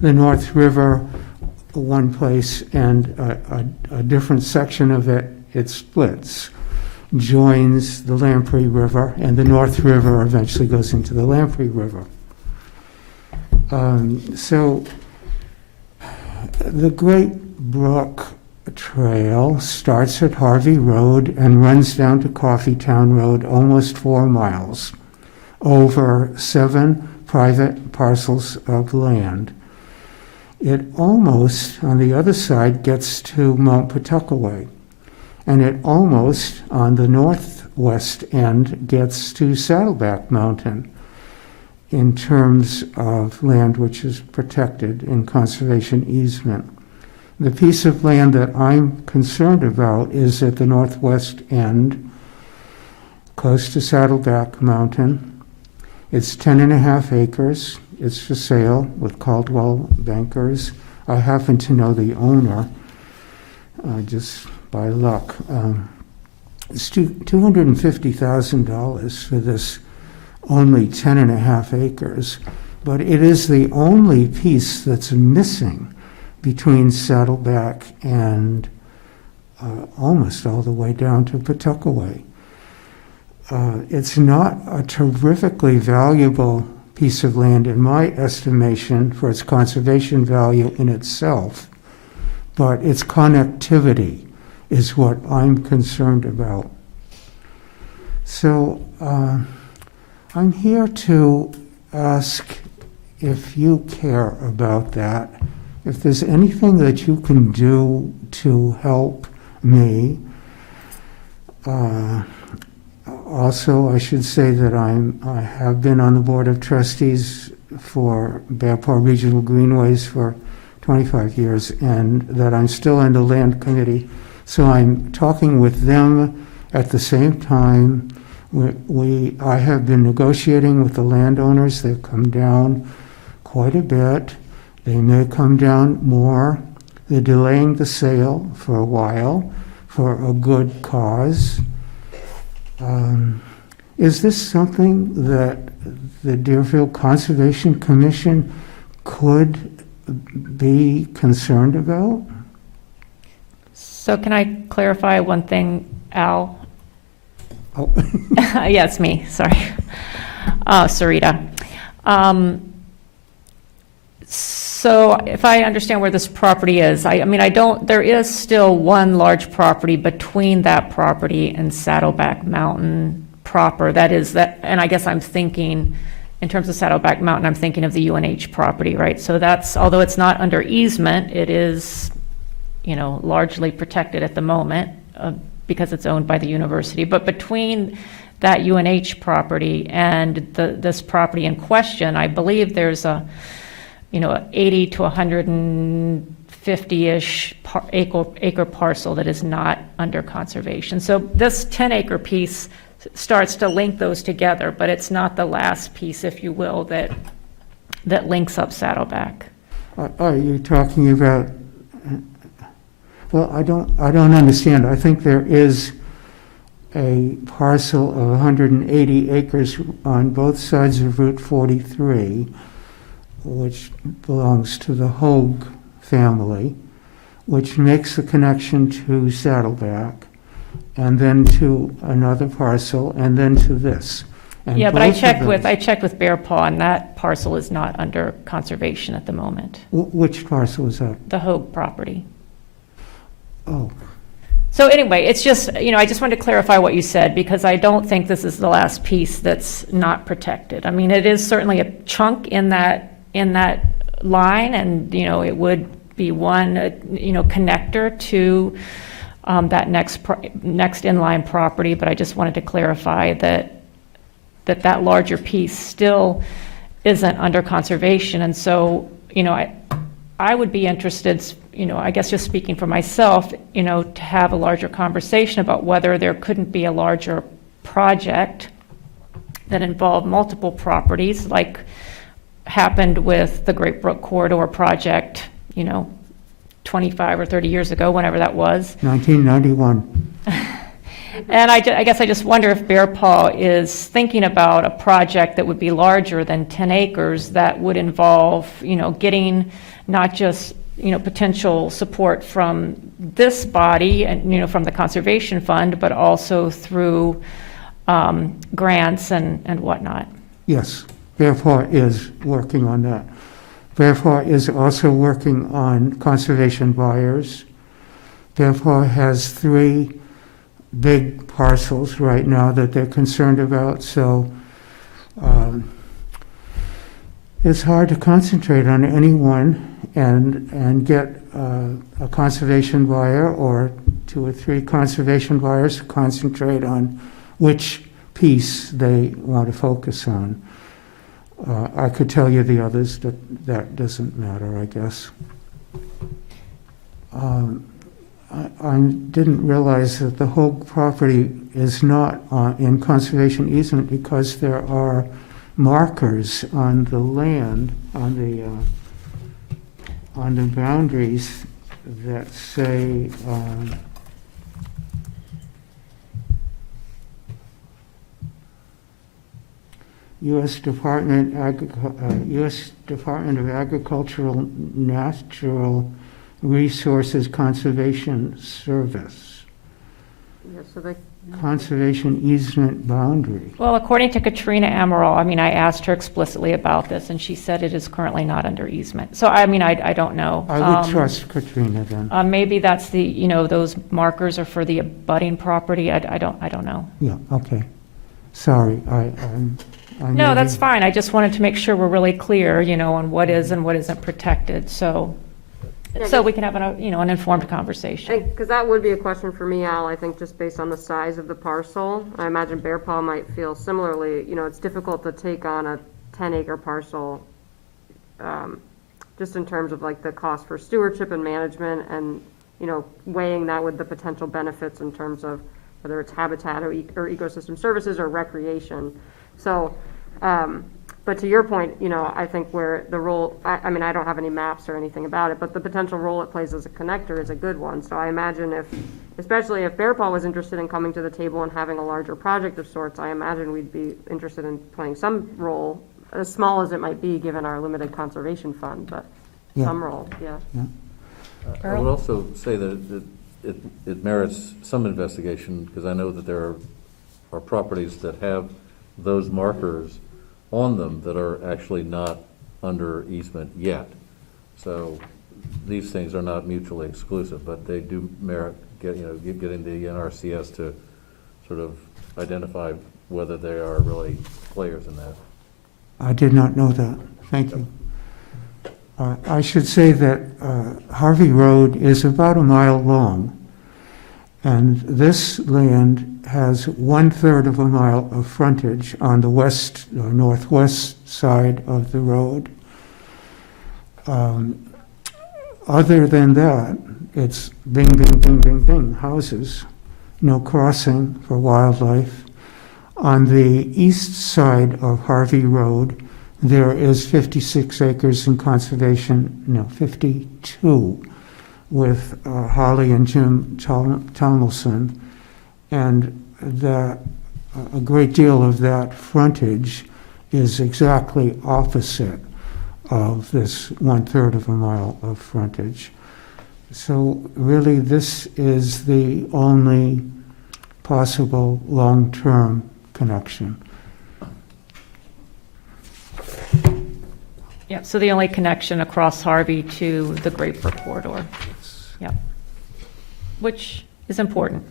the North River one place, and a different section of it splits, joins the Lamprey River, and the North River eventually goes into the Lamprey River. So the Great Brook Trail starts at Harvey Road and runs down to Coffeetown Road, almost 4 miles, over 7 private parcels of land. It almost, on the other side, gets to Mount Pawtuckaway, and it almost, on the northwest end, gets to Saddleback Mountain in terms of land which is protected in conservation easement. The piece of land that I'm concerned about is at the northwest end, close to Saddleback Mountain. It's 10.5 acres. It's for sale with Caldwell Bankers. I happen to know the owner, just by luck. It's $250,000 for this only 10.5 acres, but it is the only piece that's missing between Saddleback and almost all the way down to Pawtuckaway. It's not a terrifically valuable piece of land in my estimation for its conservation value in itself, but its connectivity is what I'm concerned about. So I'm here to ask if you care about that, if there's anything that you can do to help me. Also, I should say that I have been on the Board of Trustees for Bearpaw Regional Greenways for 25 years, and that I'm still in the Land Committee. So I'm talking with them at the same time. I have been negotiating with the landowners. They've come down quite a bit. They may come down more. They're delaying the sale for a while for a good cause. Is this something that the Deerfield Conservation Commission could be concerned about? So can I clarify one thing, Al? Oh, Yeah, it's me, sorry. Sarita. So if I understand where this property is, I mean, there is still one large property between that property and Saddleback Mountain proper. That is that, and I guess I'm thinking, in terms of Saddleback Mountain, I'm thinking of the UNH property, right? So that's, although it's not under easement, it is, largely protected at the moment because it's owned by the university. But between that UNH property and this property in question, I believe there's a 80 to 150-ish acre parcel that is not under conservation. So this 10-acre piece starts to link those together, but it's not the last piece, if you will, that links up Saddleback. are you talking about, well, I don't understand. I think there is a parcel of 180 acres on both sides of Route 43, which belongs to the Hogue family, which makes the connection to Saddleback, and then to another parcel, and then to this. And Yeah, but I both of checked with Bear Paw, and that parcel is not under conservation at the moment, Which parcel is that? the Hogue property. Oh, So anyway, it's just, I just wanted to clarify what you said, because I don't think this is the last piece that's not protected. I mean, it is certainly a chunk in that line, and, it would be one, connector to that next inline property, but I just wanted to clarify that larger piece still isn't under conservation. And so, I would be interested, I guess just speaking for myself, to have a larger conversation about whether there couldn't be a larger project that involved multiple properties, like happened with the Great Brook Corridor project, 25 or 30 years ago, whenever that was. 1991. And I guess I just wonder if Bear Paw is thinking about a project that would be larger than 10 acres that would involve, getting not just, potential support from this body and, from the Conservation Fund, but also through grants and whatnot. Yes, Bear Paw is working on that. Bear Paw is also working on conservation buyers. Bear Paw has 3 big parcels right now that they're concerned about, so it's hard to concentrate on any one and get a conservation buyer or 2 or 3 conservation buyers to concentrate on which piece they want to focus on. I could tell you the others, but that doesn't matter, I guess. I didn't realize that the Hogue property is not in conservation easement because there are markers on the land, on the boundaries that say U.S. Department of Agricultural Natural Resources Conservation Service. Yeah, so they, Conservation easement boundary. Well, according to Katrina Amaral, I asked her explicitly about this, and she said it is currently not under easement. So, I don't know. I would trust Katrina then. Maybe that's the, those markers are for the abutting property. I don't know. Yeah, okay. Sorry, I No, that's fine. I just wanted to make sure we're really clear, on what is and what isn't protected, so we can have an informed conversation. because that would be a question for me, Al, I think just based on the size of the parcel. I imagine Bear Paw might feel similarly, it's difficult to take on a 10-acre parcel, just in terms of like the cost for stewardship and management and, weighing that with the potential benefits in terms of whether it's habitat or ecosystem services or recreation. So, but to your point, I think where the role, I don't have any maps or anything about it, but the potential role it plays as a connector is a good one. So I imagine especially if Bear Paw was interested in coming to the table and having a larger project of sorts, I imagine we'd be interested in playing some role, as small as it might be, given our limited conservation fund, but Yeah. some role, yeah. I would also say that it merits some investigation, because I know that there are are properties that have those markers on them that are actually not under easement yet. So these things are not mutually exclusive, but they do merit getting the NRCS to sort of identify whether they are really players in that. I did not know that. Thank you. I should say that Harvey Road is about a mile long, and this land has 1/3 of a mile of frontage on the west or northwest side of the road. Other than that, it's bing, bing, bing, bing, bing, houses, no crossing for wildlife. On the east side of Harvey Road, there is 56 acres in conservation, no, 52, with Holly and Jim Tomlinson, and that a great deal of that frontage is exactly opposite of this 1/3 of a mile of frontage. So really, this is the only possible long-term connection. Yeah, so the only connection across Harvey to the Great Brook corridor. Yep. Which is important.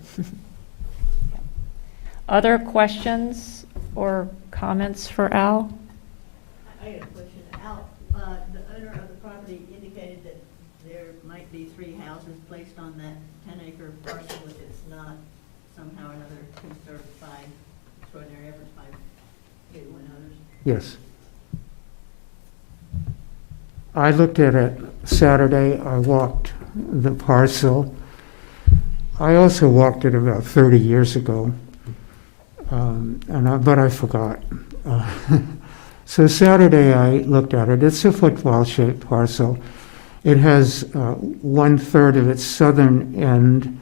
Other questions or comments for Al? I got a question. Al, the owner of the property indicated that there might be 3 houses placed on that 10-acre parcel if it's not somehow or another conserved by extraordinary efforts by you and others. Yes. I looked at it Saturday. I walked the parcel. I also walked it about 30 years ago, but I forgot. So Saturday I looked at it. It's a football-shaped parcel. It has 1/3 of its southern end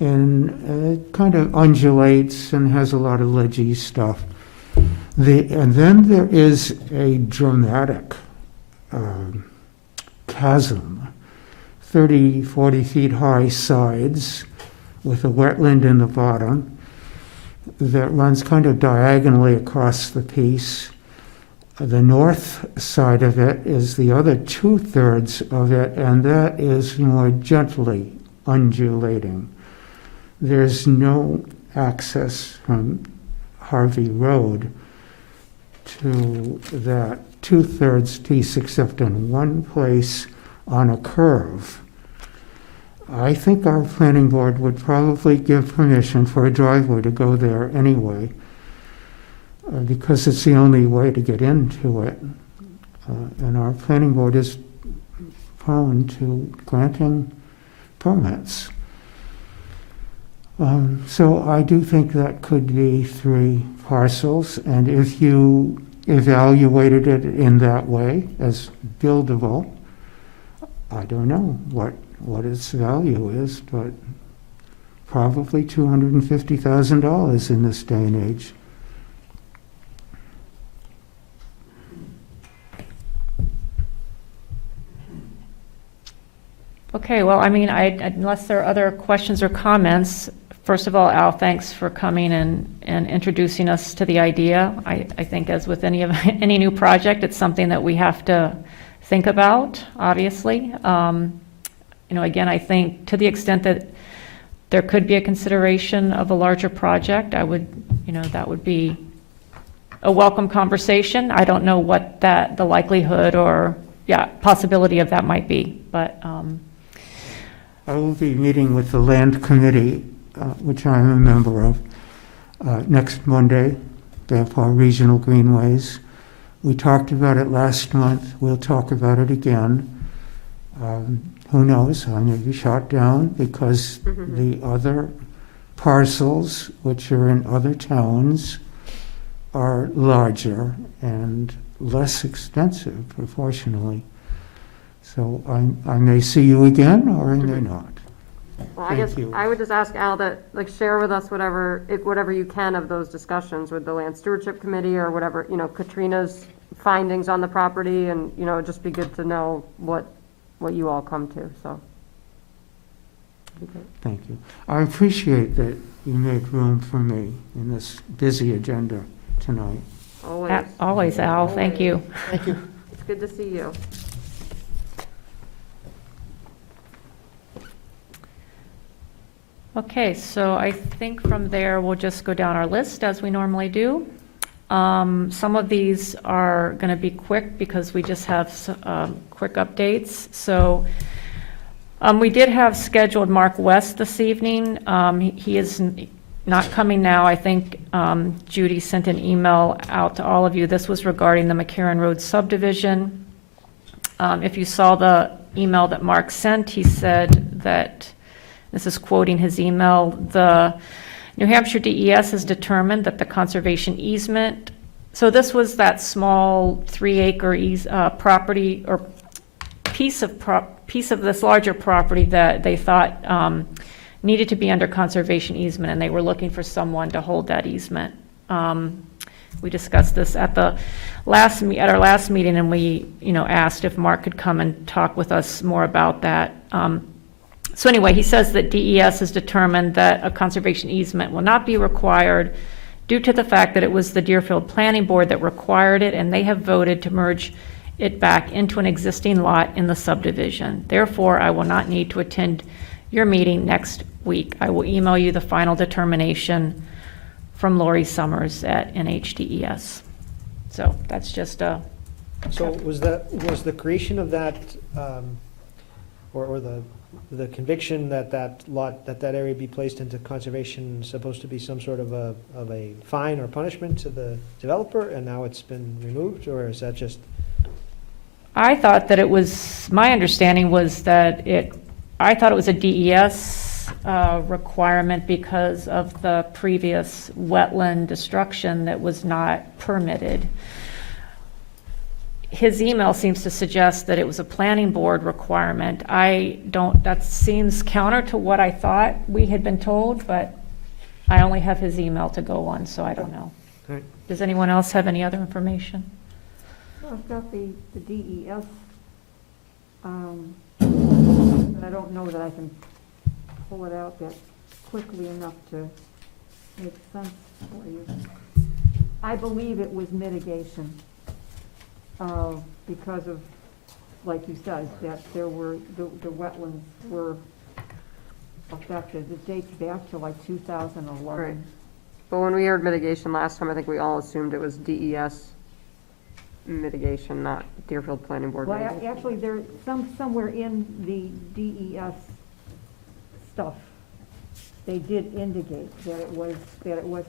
and kind of undulates and has a lot of ledgy stuff. And then there is a dramatic chasm, 30, 40 feet high sides with a wetland in the bottom that runs kind of diagonally across the piece. The north side of it is the other 2/3 of it, and that is more gently undulating. There's no access from Harvey Road to that 2/3 piece except in one place on a curve. I think our planning board would probably give permission for a driveway to go there anyway, because it's the only way to get into it. And our planning board is prone to granting permits. So I do think that could be 3 parcels, and if you evaluated it in that way as buildable, I don't know what its value is, but probably $250,000 in this day and age. Okay, well, I mean, unless there are other questions or comments, first of all, Al, thanks for coming and introducing us to the idea. I think as with any new project, it's something that we have to think about, obviously. Again, I think to the extent that there could be a consideration of a larger project, I would, that would be a welcome conversation. I don't know what the likelihood or, possibility of that might be, but. I will be meeting with the Land Committee, which I am a member of, next Monday, therefore Regional Greenways. We talked about it last month. We'll talk about it again. Who knows? I may be shot down because the other parcels, which are in other towns, are larger and less expensive proportionally. So I may see you again, or I may not. Well, I Thank guess you. I would just ask Al that, share with us whatever you can of those discussions with the Land Stewardship Committee or whatever, Katrina's findings on the property, and, it'd just be good to know what you all come to, so. Thank you. I appreciate that you made room for me in this busy agenda tonight. Always. Always, Al, thank you. Thank you. It's good to see you. Okay, so I think from there, we'll just go down our list as we normally do. Some of these are going to be quick because we just have quick updates. So we did have scheduled Mark West this evening. He is not coming now. I think Judy sent an email out to all of you. This was regarding the McCarran Road subdivision. If you saw the email that Mark sent, he said that, this is quoting his email, the New Hampshire DES has determined that the conservation easement, so this was that small 3-acre property or piece of this larger property that they thought needed to be under conservation easement, and they were looking for someone to hold that easement. We discussed this at our last meeting, and we, asked if Mark could come and talk with us more about that. So anyway, he says that DES has determined that a conservation easement will not be required due to the fact that it was the Deerfield Planning Board that required it, and they have voted to merge it back into an existing lot in the subdivision. Therefore, I will not need to attend your meeting next week. I will email you the final determination from Lori Summers at NHDES. So that's just a. So was the creation of that, or the conviction that that area be placed into conservation supposed to be some sort of a fine or punishment to the developer, and now it's been removed, or is that just? I thought that it was, my understanding was that I thought it was a DES requirement because of the previous wetland destruction that was not permitted. His email seems to suggest that it was a planning board requirement. That seems counter to what I thought we had been told, but I only have his email to go on, so I don't know. All right. Does anyone else have any other information? I've got the DES, and I don't know that I can pull it out that quickly enough to make sense for you. I believe it was mitigation, because of, like you said, that there were, the wetlands were affected. It dates back to like 2011. Right. But when we heard mitigation last time, I think we all assumed it was DES mitigation, not Deerfield Planning Board Well, mitigation. actually, there's somewhere in the DES stuff, they did indicate that it was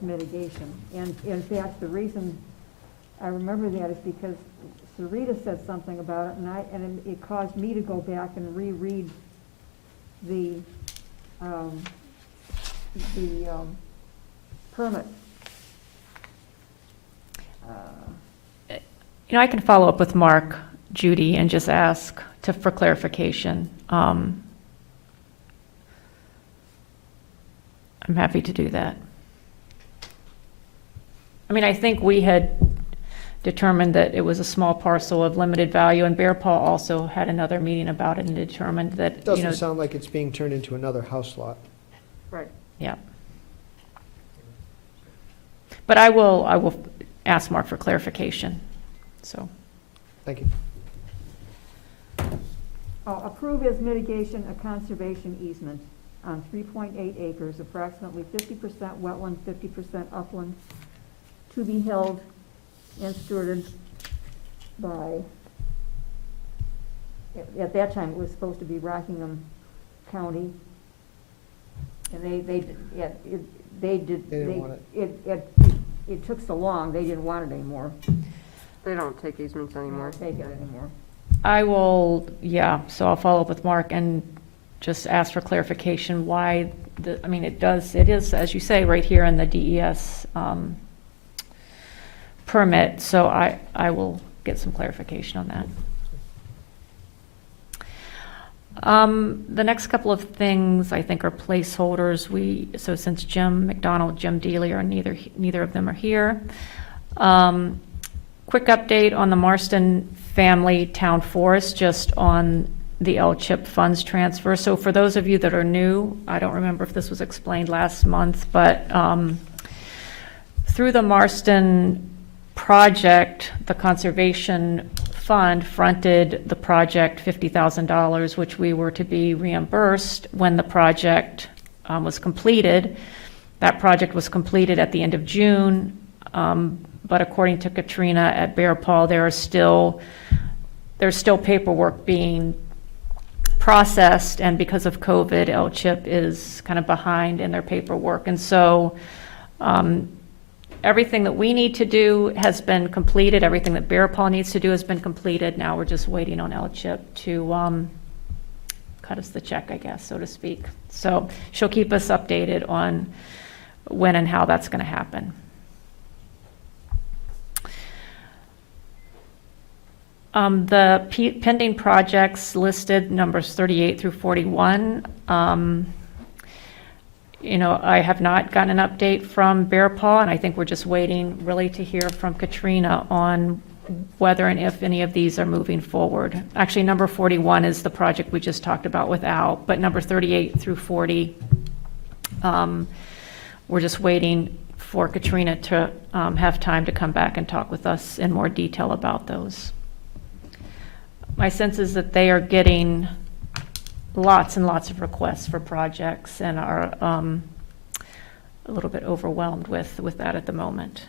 mitigation. And in fact, the reason I remember that is because Sarita said something about it, and it caused me to go back and reread the permit. I can follow up with Mark, Judy, and just ask for clarification. I'm happy to do that. I mean, I think we had determined that it was a small parcel of limited value, and Bear Paw also had another meeting about it and determined that, It doesn't sound like it's being turned into another house lot. Right. yeah. But I will ask Mark for clarification, so. Thank you. Approve as mitigation a conservation easement on 3.8 acres, approximately 50% wetland, 50% upland, to be held and stewarded by, at that time, it was supposed to be Rockingham County. And they didn't want it took so long, they didn't want it anymore. They don't take easements anymore. Take it anymore. I will, so I'll follow up with Mark and just ask for clarification why, it is, as you say, right here in the DES permit, so I will get some clarification on that. The next couple of things I think are placeholders. So since Jim McDonald, Jim Dealey are neither of them are here. Quick update on the Marston family town forest, just on the L-chip funds transfer. So for those of you that are new, I don't remember if this was explained last month, but through the Marston project, the Conservation Fund fronted the project $50,000, which we were to be reimbursed when the project was completed. That project was completed at the end of June, but according to Katrina at Bear Paw, there's still paperwork being processed, and because of COVID, L-chip is kind of behind in their paperwork. And so everything that we need to do has been completed. Everything that Bear Paw needs to do has been completed. Now we're just waiting on L-chip to cut us the check, I guess, so to speak. So she'll keep us updated on when and how that's going to happen. The pending projects listed, numbers 38 through 41. I have not gotten an update from Bear Paw, and I think we're just waiting really to hear from Katrina on whether and if any of these are moving forward. Actually, number 41 is the project we just talked about with Al, but number 38 through 40, we're just waiting for Katrina to have time to come back and talk with us in more detail about those. My sense is that they are getting lots and lots of requests for projects and are a little bit overwhelmed with that at the moment.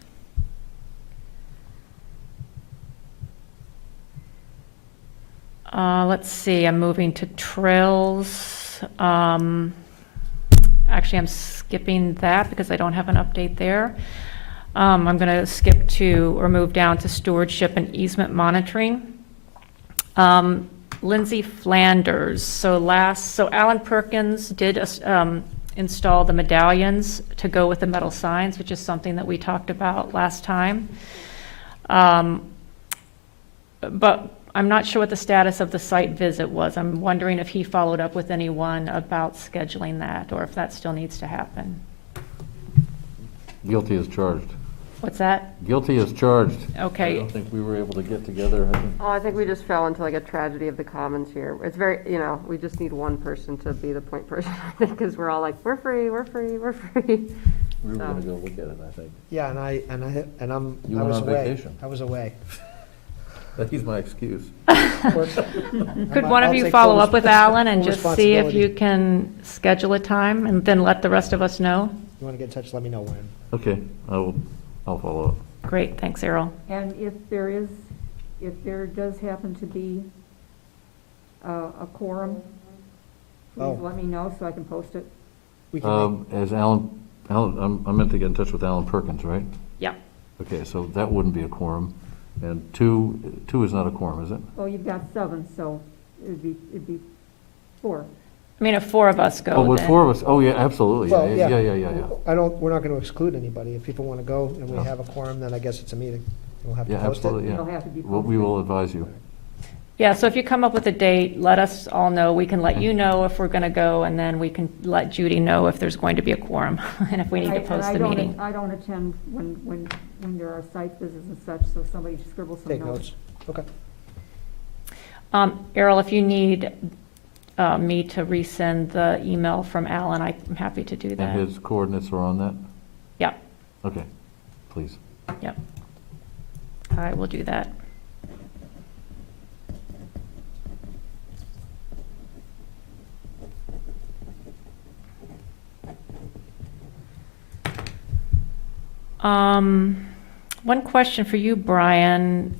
Let's see, I'm moving to trails. Actually, I'm skipping that because I don't have an update there. I'm going to skip to or move down to stewardship and easement monitoring. Lindsay Flanders. So Alan Perkins did install the medallions to go with the metal signs, which is something that we talked about last time. But I'm not sure what the status of the site visit was. I'm wondering if he followed up with anyone about scheduling that, or if that still needs to happen. Guilty as charged. What's that? Guilty as charged. Okay. I don't think we were able to get together, I think. Oh, I think we just fell into like a tragedy of the commons here. It's very, we just need one person to be the point person, I think, because we're all like, we're free, we're free, we're free. We were So- gonna go look at it, I think. Yeah, and I You was went on away. vacation. I was away. He's my excuse. Could one of you follow up with Alan and just see if you can schedule a time and then let the rest of us know? You want to get in touch, let me know when. Okay, I'll follow up. Great, thanks, Errol. And if there does happen to be a quorum, Oh. please let me know so I can post it. We can As Alan, I meant to get in touch with Alan Perkins, right? Yeah. Okay, so that wouldn't be a quorum, and two is not a quorum, is it? Oh, you've got 7, so it'd be 4. I mean, if 4 of us go, Oh, with then- 4 of us, oh, yeah, absolutely, Well, yeah. We're not going to exclude anybody. If people want to go and we have a quorum, then I guess it's a meeting. We'll have to Yeah, post it. absolutely, It'll yeah. have to be Well, posted. we will advise you. Yeah, so if you come up with a date, let us all know. We can let you know if we're going to go, and then we can let Judy know if there's going to be a quorum and if we need to post the meeting. I don't attend when there are site visits and such, so somebody scribble some Take notes. notes. Okay. Errol, if you need me to resend the email from Alan, I'm happy to do And that. his coordinates are on that? Yeah, Okay, please. yep. I will do that. One question for you, Brian.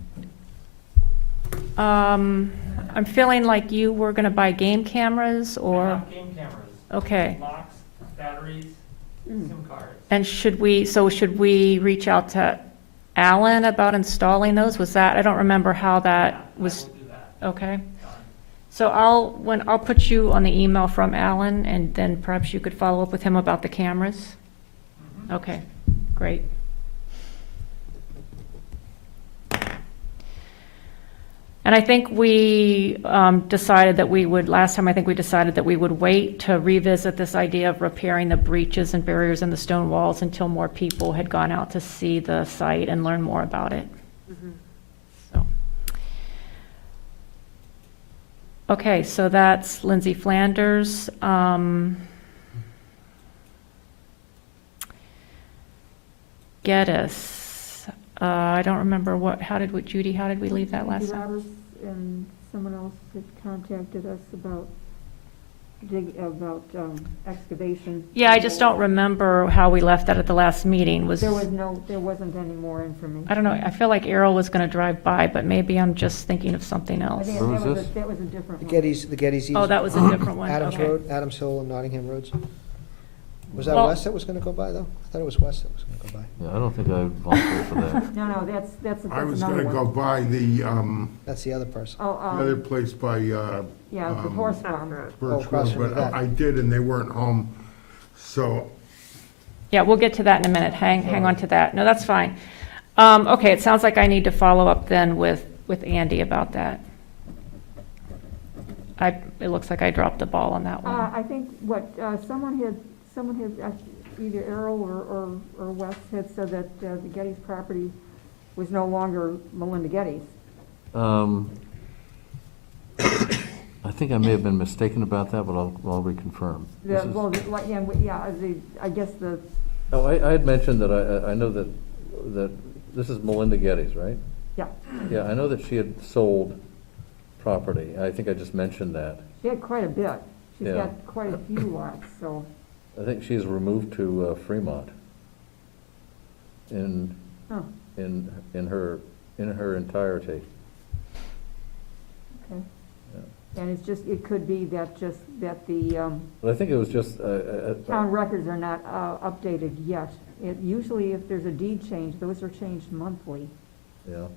I'm feeling like you were going to buy game cameras, I or, have game cameras, okay. locks, batteries, SIM cards. And should we reach out to Alan about installing those? Was that, I don't remember how that was, I will do that. okay. Done. So I'll put you on the email from Alan, and then perhaps you could follow up with him about the cameras? Mhm. Okay, great. And I think we decided that we would, last time I think we decided that we would wait to revisit this idea of repairing the breaches and barriers in the stone walls until more people had gone out to see the site and learn more about it. So. Okay, so that's Lindsay Flanders. Geddes. I don't remember Judy, how did we leave that last Judy time? Roberts and someone else had contacted us about excavation. Yeah, I just don't remember how we left that at the last meeting. There wasn't any more information. I don't know, I feel like Errol was gonna drive by, but maybe I'm just thinking of something I else. think Where was this? that was a different The one. Getty's. Oh, that was a different one, Adams okay. Road, Adams Hill and Nottingham Roads. Was that Well- West that was gonna go by, though? I thought it was West that was gonna go by. Yeah, I don't think I volunteered for that. No, that's I was another gonna go one. by the, That's the other person. Oh, other place by, yeah, the horse farm. Birch across Road, from but that. I did and they weren't home, so Yeah, we'll get to that in a minute. Hang on to that. No, that's fine. Okay, it sounds like I need to follow up then with Andy about that. It looks like I dropped the ball on that one. I think someone had, either Errol or Wes had said that the Getty's property was no longer Melinda Getty's. I think I may have been mistaken about that, but I'll reconfirm. This is- I guess the, Oh, I had mentioned that I know that this is Melinda Getty's, right? yeah, Yeah, I know that she had sold property. I think I just mentioned that. she had quite a bit. She's Yeah. got quite a few lots, so, I think she's removed to Fremont in oh, her entirety. okay. Yeah. And it could be that the But I think it was just, town records are not updated yet. Usually if there's a deed change, those are changed monthly. yeah.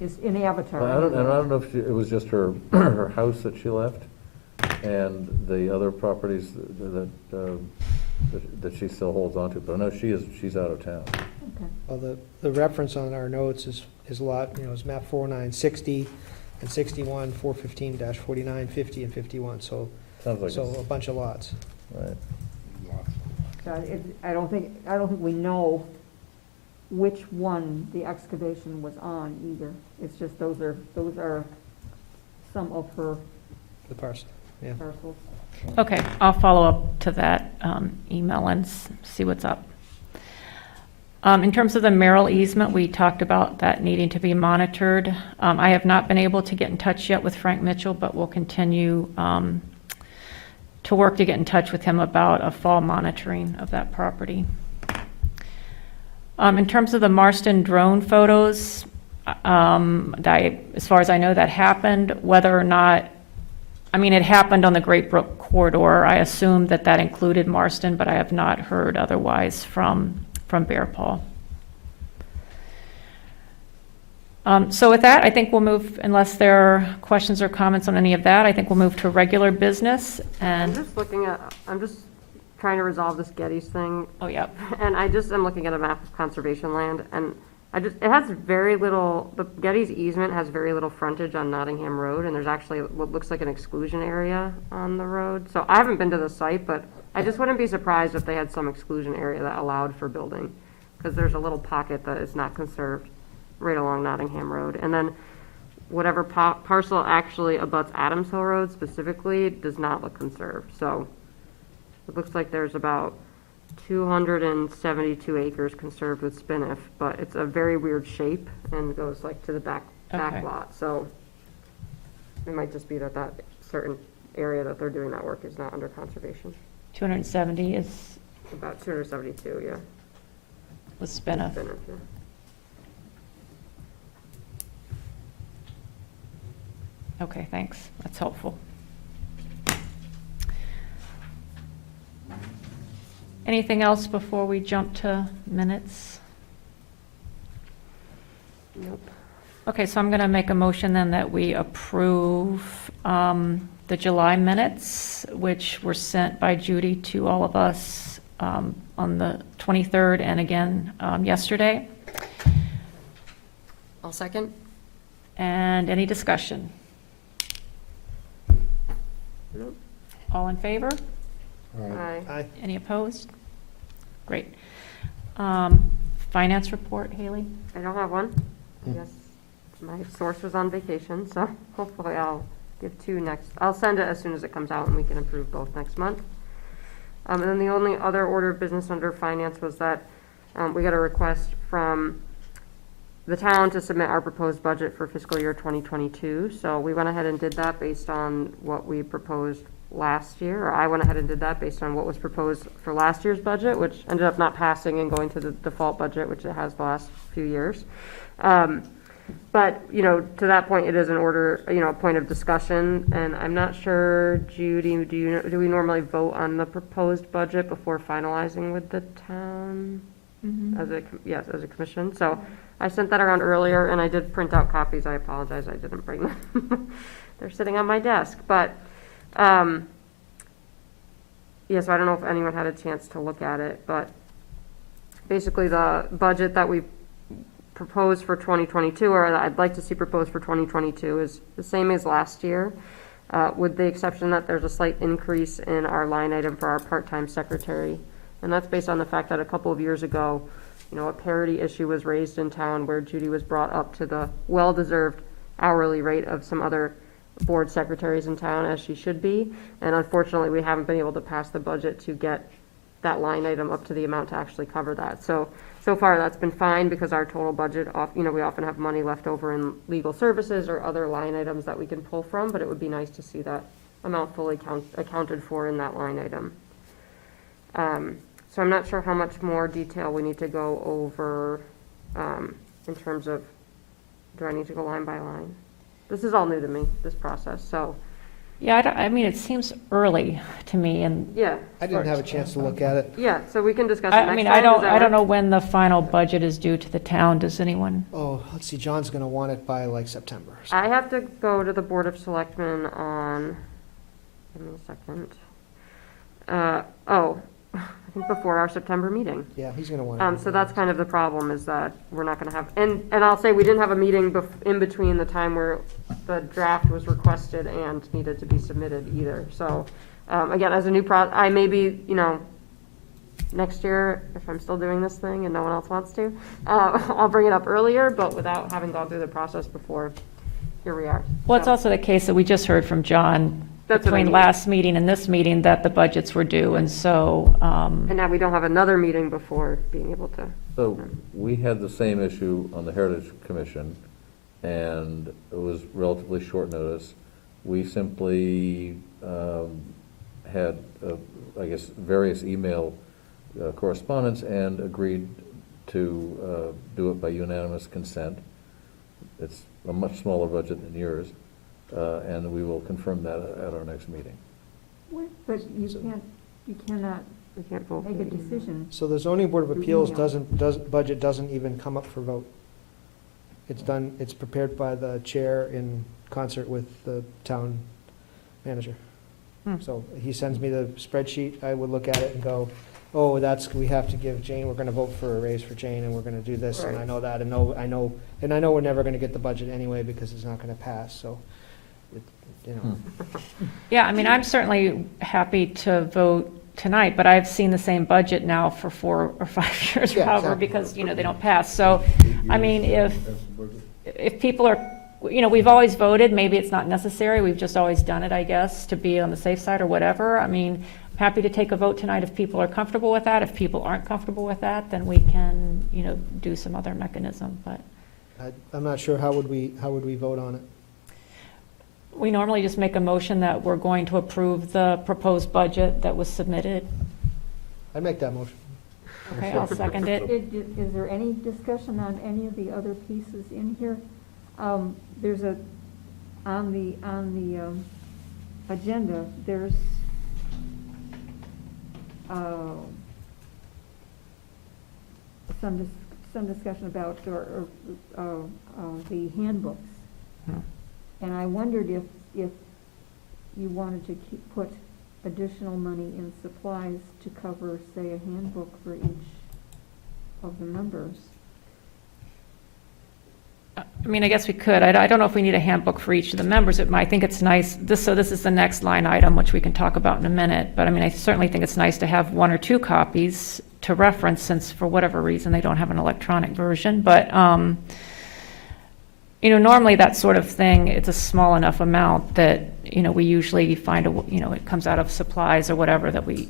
It's in Avatar. I don't know if it was just her, her house that she left and the other properties that she still holds on to, but I know she's out of town. Okay. Well, the reference on our notes is a lot, is map 4960 and 61, 415-49, 50, and 51, so Sounds like a it's, bunch of lots. right. So I don't think we know which one the excavation was on either. It's just those are some of her The parcel, yeah. parcels. Okay, I'll follow up to that email and see what's up. In terms of the Merrill easement, we talked about that needing to be monitored. I have not been able to get in touch yet with Frank Mitchell, but we'll continue to work to get in touch with him about a fall monitoring of that property. In terms of the Marston drone photos, as far as I know, that happened. Whether or not, it happened on the Great Brook corridor. I assume that included Marston, but I have not heard otherwise from Bear Paw. So with that, I think we'll move, unless there are questions or comments on any of that, I think we'll move to regular business I'm and, just trying to resolve this Getty's thing, oh, yeah. and I'm looking at a map of conservation land, and it has very little, the Getty's easement has very little frontage on Nottingham Road, and there's actually what looks like an exclusion area on the road. So I haven't been to the site, but I just wouldn't be surprised if they had some exclusion area that allowed for building, because there's a little pocket that is not conserved right along Nottingham Road. And then whatever parcel actually abuts Adams Hill Road specifically does not look conserved. So it looks like there's about 272 acres conserved with spinif, but it's a very weird shape and goes like to the back Okay. lot. So it might just be that certain area that they're doing that work is not under conservation. 270 is, About 272, yeah. was spin-off. Spinif, yeah. Okay, thanks. That's helpful. Anything else before we jump to minutes? Nope. Okay, so I'm going to make a motion then that we approve the July minutes, which were sent by Judy to all of us on the 23rd and again yesterday. I'll second. And any discussion? Nope. All in favor? Aye. Aye. Any opposed? Great. Finance report, Haley? I don't have one. I guess my source was on vacation, so hopefully I'll give two next, I'll send it as soon as it comes out and we can approve both next month. And then the only other order of business under finance was that, we got a request from the town to submit our proposed budget for fiscal year 2022. So we went ahead and did that based on what we proposed last year, or I went ahead and did that based on what was proposed for last year's budget, which ended up not passing and going to the default budget, which it has the last few years. But, you know, to that point, it is an order, you know, a point of discussion, and I'm not sure, Judy, do we normally vote on the proposed budget before finalizing with the town? Yes, as a commission. So I sent that around earlier, and I did print out copies. I apologize, I didn't bring them. They're sitting on my desk, but, yeah, so I don't know if anyone had a chance to look at it, but basically the budget that we proposed for 2022, or that I'd like to see proposed for 2022, is the same as last year, with the exception that there's a slight increase in our line item for our part-time secretary. And that's based on the fact that a couple of years ago, you know, a parity issue was raised in town where Judy was brought up to the well-deserved hourly rate of some other board secretaries in town, as she should be. And unfortunately, we haven't been able to pass the budget to get that line item up to the amount to actually cover that. So far, that's been fine because our total budget, you know, we often have money left over in legal services or other line items that we can pull from, but it would be nice to see that amount fully accounted for in that line item. So I'm not sure how much more detail we need to go over in terms of, do I need to go line by line? This is all new to me, this process, so. Yeah, I mean, it seems early to me, and, Yeah, I didn't have a chance to look at it. yeah, so we can discuss it next I mean, time. Does that I don't work? know when the final budget is due to the town. Does anyone? Oh, let's see, John's gonna want it by like September. so- I have to go to the Board of Selectmen on, give me a second. I think before our September meeting. Yeah, he's gonna want it. So that's kind of the problem, is that we're not gonna have, and I'll say, we didn't have a meeting in between the time where the draft was requested and needed to be submitted either. So, again, as a new I may be, you know, next year, if I'm still doing this thing and no one else wants to, I'll bring it up earlier, but without having gone through the process before, here we are. Well, it's So, also the case that we just heard from John That's what I between mean. last meeting and this meeting that the budgets were due, and so, And now we don't have another meeting before being able to. So we had the same issue on the Heritage Commission, and it was relatively short notice. We simply had, I guess, various email correspondence and agreed to do it by unanimous consent. It's a much smaller budget than yours, and we will confirm that at our next meeting. But you cannot We can't vote. make a decision. So the zoning board of appeals Yeah. budget doesn't even come up for vote. It's prepared by the chair in concert with the town manager. So he sends me the spreadsheet, I would look at it and go, oh, we have to give Jane, we're gonna vote for a raise for Jane, and we're gonna do this, and I Right. know that, and I know we're never gonna get the budget anyway, because it's not gonna pass, so, you know. yeah, I mean, I'm certainly happy to vote tonight, but I've seen the same budget now for 4 or 5 years, Yeah, however, exactly. because, you know, they don't pass. So, I mean, if people are, you know, we've always voted, maybe it's not necessary, we've just always done it, I guess, to be on the safe side or whatever. I mean, I'm happy to take a vote tonight if people are comfortable with that. If people aren't comfortable with that, then we can, you know, do some other mechanism, but I'm not sure, how would we vote on it? we normally just make a motion that we're going to approve the proposed budget that was submitted. I'd make that motion. Okay, I'll second it. Is there any discussion on any of the other pieces in here? There's on the agenda, there's some discussion about the handbooks. Hmm. And I wondered if you wanted to put additional money in supplies to cover, say, a handbook for each of the members. I mean, I guess we could. I don't know if we need a handbook for each of the members. I think it's nice, this is the next line item, which we can talk about in a minute. But I mean, I certainly think it's nice to have 1 or 2 copies to reference, since for whatever reason they don't have an electronic version. But, normally that sort of thing, it's a small enough amount that, we usually find it comes out of supplies or whatever that we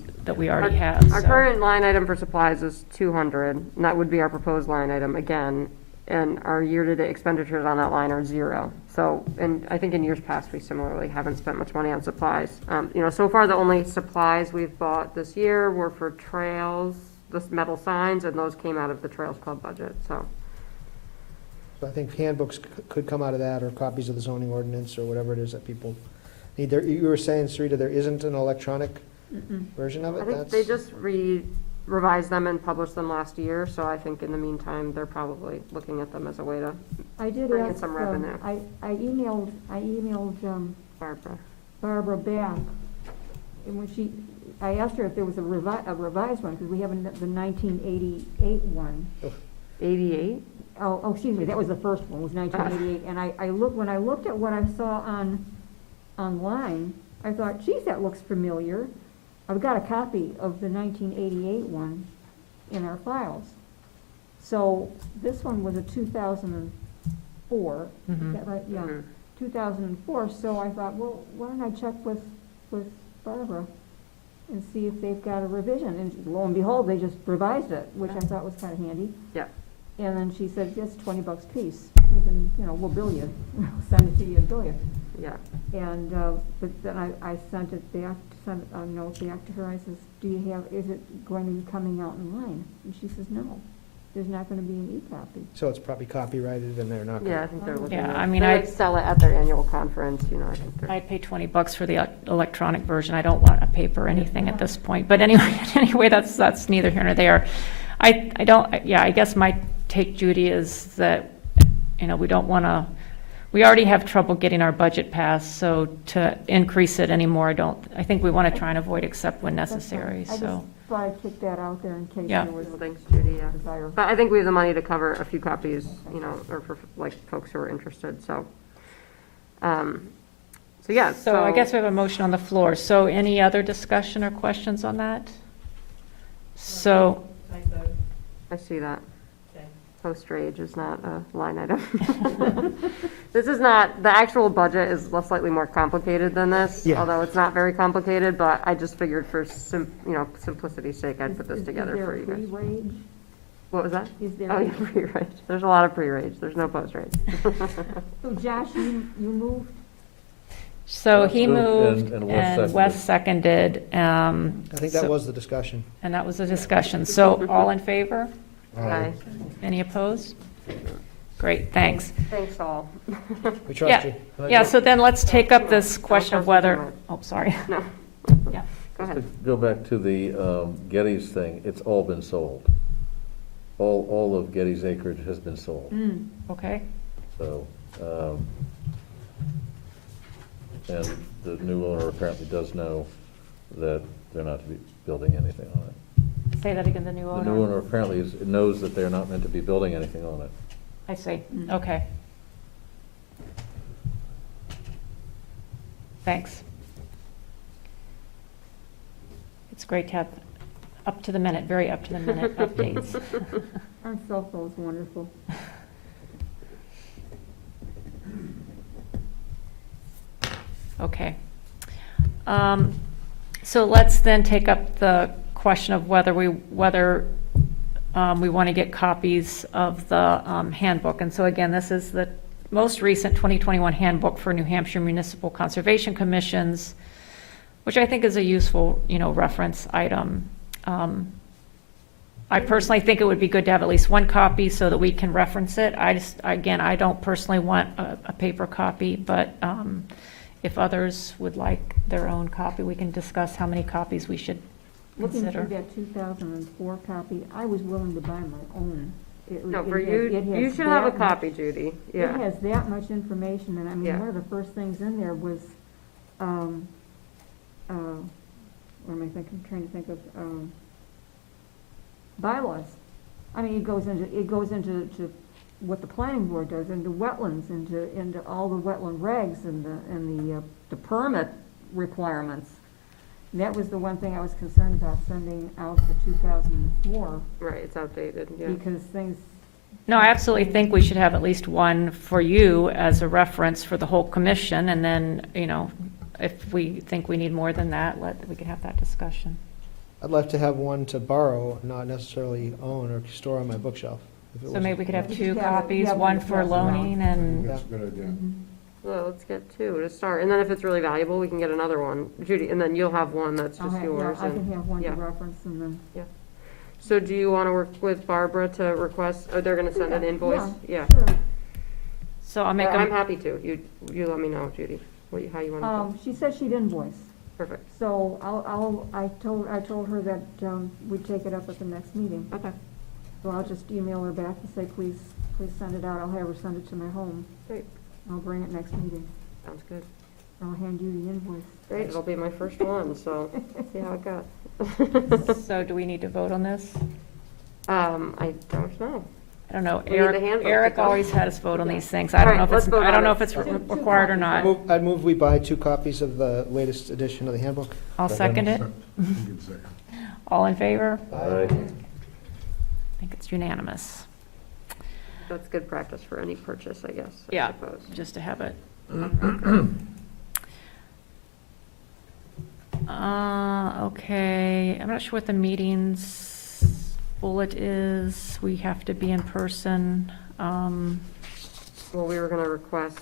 already have, Our so. current line item for supplies is 200, and that would be our proposed line item again. And our year-to-date expenditures on that line are 0. So, and I think in years past, we similarly haven't spent much money on supplies. So far, the only supplies we've bought this year were for trails, the metal signs, and those came out of the Trails Club budget, so. So I think handbooks could come out of that, or copies of the zoning ordinance, or whatever it is that people need. You were saying, Sarita, there isn't an electronic version of it? I think they just revised them and published them last year, so I think in the meantime, they're probably looking at them as a way to I did bring in ask, some revenue. I emailed Barbara. Barbara back, and when I asked her if there was a revised one, because we have the 1988 one. 88? Oh, excuse me, that was the first one, was 1988, and when I looked at what I saw online, I thought, geez, that looks familiar. I've got a copy of the 1988 one in our files. So this one was a 2004, is that right? Yeah, 2004, so I thought, well, why don't I check with Barbara and see if they've got a revision, and lo and behold, they just revised it, which I thought was kind of handy. Yeah. And then she said, yes, $20 a piece, you can, we'll bill you, send it to you and bill you. Yeah. And, but then I sent it back, sent a note back to her, I says, is it going to be coming out in line? And she says, no, there's not gonna be an e-copy. So it's probably copyrighted, and they're not gonna. Yeah, I think they're looking Yeah, at. I mean, They like sell it at their annual conference, I think they're. I'd pay $20 for the electronic version. I don't want a paper or anything at this point. But anyway, that's neither here nor there. I guess my take, Judy, is that, we don't want to, we already have trouble getting our budget passed, so to increase it anymore, I think we want to try and avoid except when necessary, I just so. thought I'd kick that out there in case Yeah. there was Well, thanks, Judy, yeah. a desire. But I think we have the money to cover a few copies, or for folks who are interested, so. Yeah. So I guess we have a motion on the floor. So any other discussion or questions on that? So, I see that. Okay. Post-rage is not a line item. This is not, the actual budget is slightly more complicated than this, Yeah. although it's not very complicated, but I just figured for simplicity's sake, I'd put this together for you guys. Is there a pre-rage? What was that? Is there? Oh, yeah, pre-rage. There's a lot of pre-rage. There's no post-rage. So Josh, you moved? so he Moved moved and and Wes seconded, I think that so- was the discussion. and that was a discussion. So all in favor? Okay. Any opposed? Great, thanks. Thanks all. We trust you. Yeah, so then let's take up this question of whether, oh, sorry. No. Yeah. Go ahead. Go back to the Getty's thing, it's all been sold. All of Getty's acreage has been sold, Okay, so, and the new owner apparently does know that they're not to be building anything on it. say that again, the new The owner? new owner apparently knows that they're not meant to be building anything on it. I see, okay. Thanks. It's great to have up to the minute, very up to the minute updates. Our cell phone's wonderful. Okay. So let's then take up the question of whether we want to get copies of the handbook. And so again, this is the most recent 2021 handbook for New Hampshire Municipal Conservation Commissions, which I think is a useful, reference item. I personally think it would be good to have at least one copy so that we can reference it. I don't personally want a paper copy, but if others would like their own copy, we can discuss how many copies we should Looking consider. through that 2004 copy, I was willing to buy my own. No, for you, you should have a copy, Judy. It Yeah. has that much information, and I mean, Yeah. one of the first things in there was, what am I thinking, trying to think of, bylaws. I mean, it goes into what the planning board does, into wetlands, into all the wetland regs and the permit requirements. And that was the one thing I was concerned about, sending out the 2004, Right, it's outdated, yeah. because things No, I absolutely think we should have at least one for you as a reference for the whole commission, and then, if we think we need more than that, we can have that discussion. I'd like to have one to borrow, not necessarily own or store on my bookshelf. if it So was- maybe we could have We two could have it- copies, yeah, one we for could pass it around. loaning and, That's a good idea. Well, let's get two to start, and then if it's really valuable, we can get another one. Judy, and then you'll have one that's I'll just have- yours. Yeah, I can and- have one to yeah. reference and then. So do you want to work with Barbara to request, or they're going to send an Yeah, invoice? Yeah. Sure. so I'll make I'm a, happy to. You let me know, Judy, how you want to do. She said she'd invoice, Perfect. so I told her that, we'd take it up at the next meeting. Okay. So I'll just email her back and say, please send it out. I'll have her send it to my home. Great. I'll bring it next meeting. Sounds good. I'll hand you the invoice. Great, it'll be my first one, so see how it goes. so do we need to vote on this? I don't know. I don't know, We need the Eric, handbook to Eric go. always had us vote on these things. I don't All know right, if it's, let's vote I don't on know it. if it's Two required or copies. not. I'd move we buy 2 copies of the latest edition of the handbook. I'll second it. You can second. All in favor? Aye. I think it's unanimous, That's good practice for any purchase, I guess, I Yeah. suppose. just to have it. Okay, I'm not sure what the meetings bullet is. We have to be in person. Well, we were gonna request,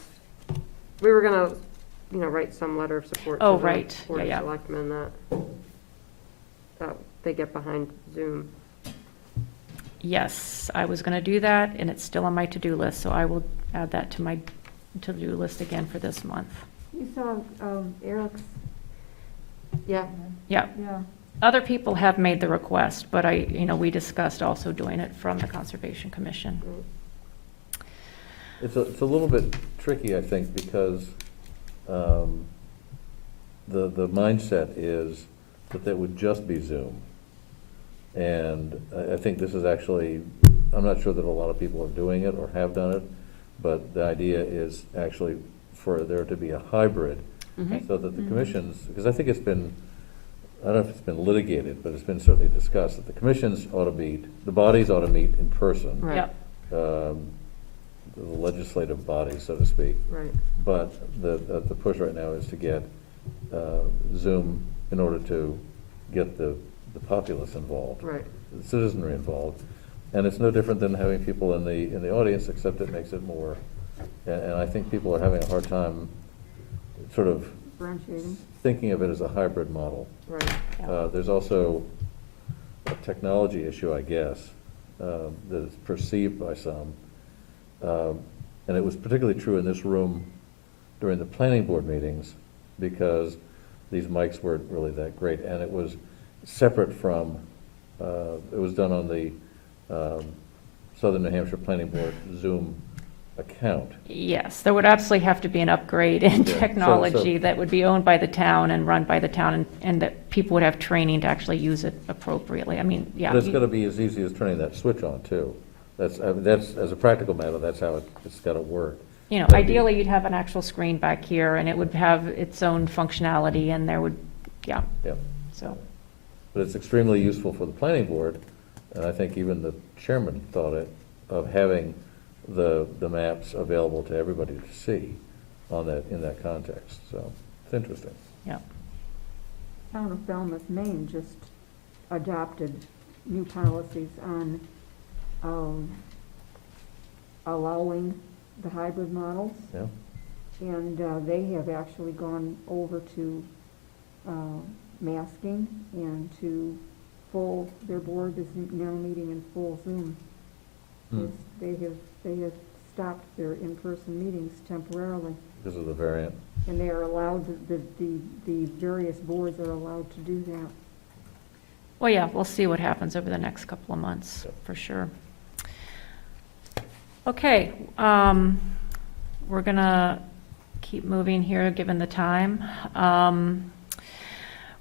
we were gonna, write some letter of support to Oh, the right. Board Yeah, of yeah. Selectmen that they get behind Zoom. Yes, I was going to do that, and it's still on my to-do list, so I will add that to my to-do list again for this month. You saw, Eric's, Yeah, Yeah, yeah. other people have made the request, but we discussed also doing it from the Conservation Commission. It's a little bit tricky, I think, because the mindset is that that would just be Zoom. And I think this is actually, I'm not sure that a lot of people are doing it or have done it, but the idea is actually for there to be a hybrid, so that the commissions, because I think it's been, I don't know if it's been litigated, but it's been certainly discussed, that the commissions ought to meet, the bodies ought to meet in person. right, Yep, The legislative body, so to speak. right. But the push right now is to get Zoom in order to get the populace involved, Right. the citizenry involved. And it's no different than having people in the audience, except it makes it more, and I think people are having a hard time sort of Differentiating. thinking of it as a hybrid model. Right. There's also a technology issue, I guess, that is perceived by some. And it was particularly true in this room during the planning board meetings, because these mics weren't really that great, and it was separate from, it was done on the Southern New Hampshire Planning Board Zoom account. yes, there would absolutely have to be an upgrade in Yeah, so- technology that would be owned by the town and run by the town, and that people would have training to actually use it appropriately. I mean, yeah. But it's gonna be as easy as turning that switch on, too. That's, as a practical matter, that's how it's gotta work. Ideally, you'd have an actual screen back here, and it would have its own functionality, and there would, yeah, Yep. so, But it's extremely useful for the planning board, and I think even the chairman thought it, of having the maps available to everybody to see in that context, so it's interesting. yeah. Town of Falmouth, Maine just adopted new policies on, allowing the hybrid models. Yeah. And they have actually gone over to masking and to their board is now meeting in full Zoom. Hmm. They have stopped their in-person meetings temporarily, Because of the variant. and they are allowed, the various boards are allowed to do that. Well, yeah, we'll see what happens over the next couple of months, for sure. Okay, we're gonna keep moving here, given the time.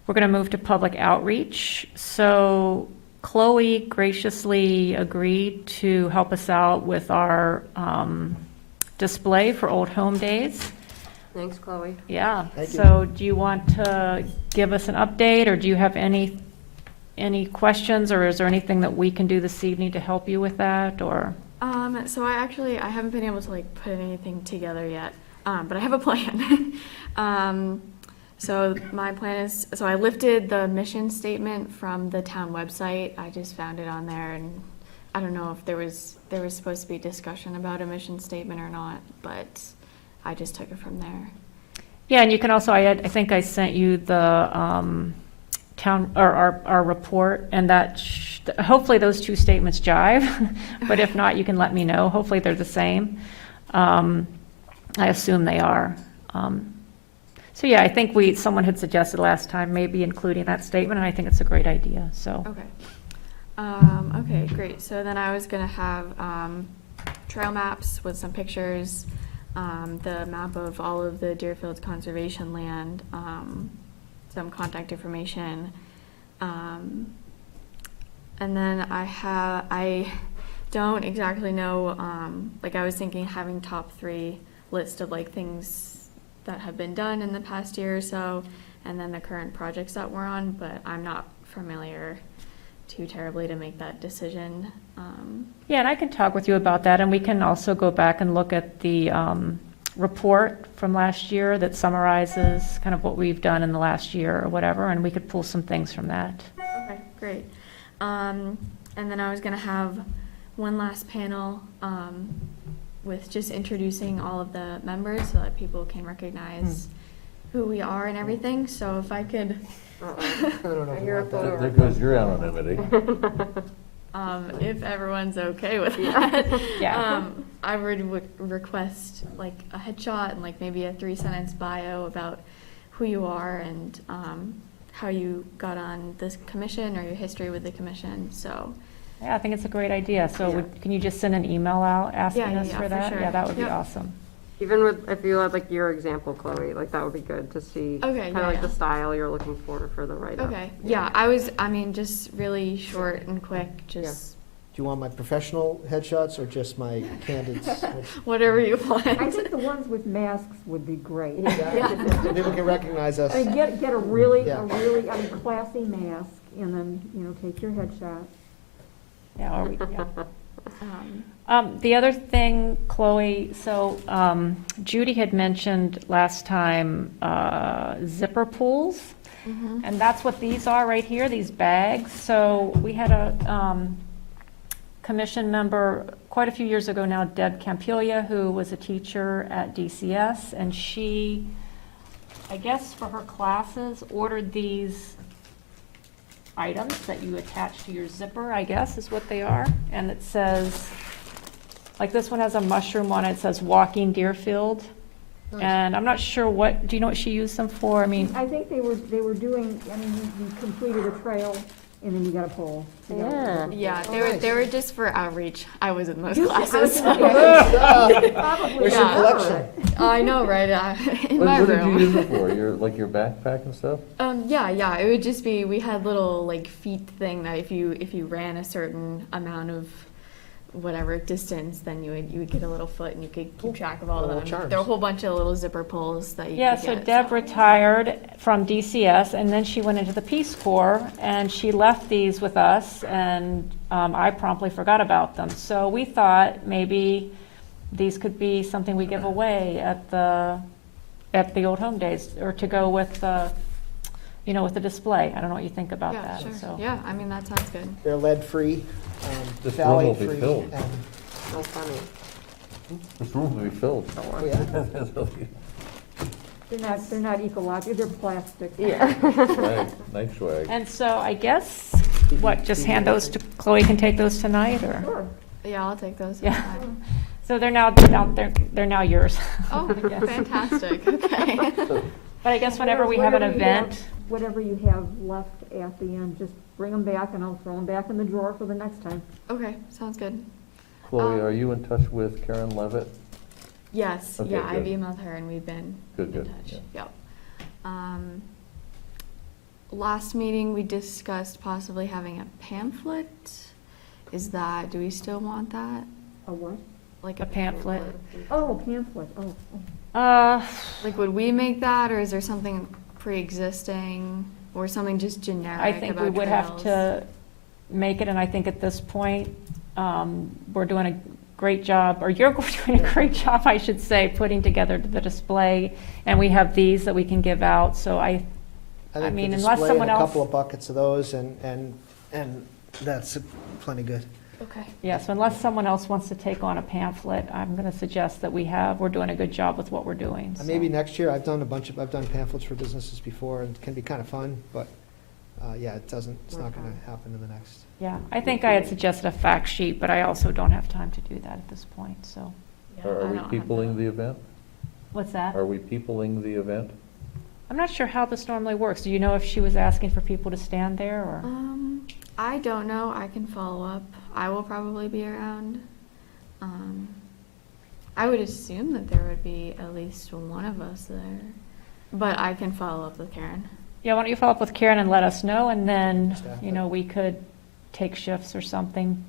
We're gonna move to public outreach. So Chloe graciously agreed to help us out with our display for Old Home Days. Thanks, Chloe. Yeah, Thank you. so do you want to give us an update, or do you have any questions, or is there anything that we can do this evening to help you with that, or? So I haven't been able to like put anything together yet, but I have a plan. So my plan is, so I lifted the mission statement from the town website. I just found it on there, and I don't know if there was supposed to be discussion about a mission statement or not, but I just took it from there. Yeah, and you can also, I think I sent you the town, or our report, and that, hopefully those two statements jive, but if not, you can let me know. Hopefully they're the same. I assume they are. So yeah, I think someone had suggested last time maybe including that statement, and I think it's a great idea, so. Okay. Okay, great. So then I was gonna have trail maps with some pictures, the map of all of the Deerfield's conservation land, some contact information, and then I don't exactly know, like I was thinking having top 3 list of like things that have been done in the past year or so, and then the current projects that we're on, but I'm not familiar too terribly to make that decision. Yeah, and I can talk with you about that, and we can also go back and look at the report from last year that summarizes kind of what we've done in the last year or whatever, and we could pull some things from that. Okay, great. And then I was gonna have one last panel with just introducing all of the members so that people can recognize who we are and everything. So if I could, I don't know if you want that. There goes your anonymity. if everyone's okay with that, Yeah. I would request like a headshot and like maybe a 3-sentence bio about who you are and how you got on this commission or your history with the commission. So. Yeah, I think it's a great idea. So Yeah. can you just send an email out asking Yeah, us yeah, for for that? sure. Yeah, that would be Yep. awesome. Even with, if you had like your example, Chloe, like that would be good to see. Okay, Kind of yeah, like yeah. the style you're looking for the write-up. Okay, yeah, I mean, just really short and quick, just Do you want my professional headshots or just my candid? whatever you want. I think the ones with masks would be great. So people can recognize us. I mean, get a really, Yeah. I mean, classy mask, and then, you know, take your headshot. Yeah, the other thing, Chloe, so Judy had mentioned last time zipper pools, Mhm. and that's what these are right here, these bags. So we had a commission member quite a few years ago now, Deb Campilia, who was a teacher at DCS, and she, I guess for her classes, ordered these items that you attach to your zipper, I guess is what they are. And it says, like this one has a mushroom on it, it says Walking Deerfield. Nice. And I'm not sure do you know what she used them for? I mean, I think they were doing, I mean, you completed a trail, and then you got a pole. You got a- Yeah, Oh, they nice. were just for outreach. I was in those You should- I was classes. gonna say, Where's your Yeah. collection? I know, right? In my What did you use room. it for? Your backpack and stuff? Yeah. It would just be, we had little like feet thing that if you ran a certain amount of whatever distance, then you would get a little foot and you could keep track of all of Little them. charms. There were a whole bunch of little zipper pulls that you yeah, could so get, Deb retired from DCS, and then she went into the Peace Corps, and she left these with us, and I promptly forgot about them. So we thought maybe these could be something we give away at the Old Home Days, or to go with the, with the display. I don't know what you think about Yeah, that, sure. so. Yeah, I mean, that sounds good. They're lead-free, This room will be phthalate-free. filled. and- Oh, funny. This room will be filled. Oh, yeah. They're not ecological, they're plastic. Nice swag. And so I guess, just hand those to, Chloe can take those tonight, or? Sure. Yeah, I'll take those. Yeah. That's fine. So they're now yours. Oh, I guess. fantastic. Okay. But I guess whenever we have an Whatever you have- event, Whatever you have left at the end, just bring them back, and I'll throw them back in the drawer for the next time. Okay, sounds good. Chloe, are you in touch with Karen Levitt? Yes, Okay, yeah, I've good. emailed her and we've been Good, in good, touch. yeah. Yep. Last meeting, we discussed possibly having a pamphlet. Do we still want that? A what? Like A pamphlet. Oh, pamphlet, oh. Like, would we make that, or is there something pre-existing, or something just generic I about think we would have trails? to make it, and I think at this point, we're doing a great job, or you're doing a great job, I should say, putting together the display. And we have these that we can give out, so I think mean, the unless display someone and a else- couple of buckets of those, and that's plenty good. Okay. yeah, so unless someone else wants to take on a pamphlet, I'm gonna suggest that we're doing a good job with what we're doing. so. Maybe next year, I've done pamphlets for businesses before, and it can be kind of fun, but, yeah, it's not gonna happen in the next. Yeah, I think I had suggested a fact sheet, but I also don't have time to do that at this point, so. Yeah, Are I we don't have peopling that. the event? What's that? Are we peopling the event? I'm not sure how this normally works. Do you know if she was asking for people to stand there, or? I don't know. I can follow up. I will probably be around. I would assume that there would be at least one of us there, but I can follow up with Karen. Yeah, why don't you follow up with Karen and let us know, and then, Staff you know, we could take shifts or something.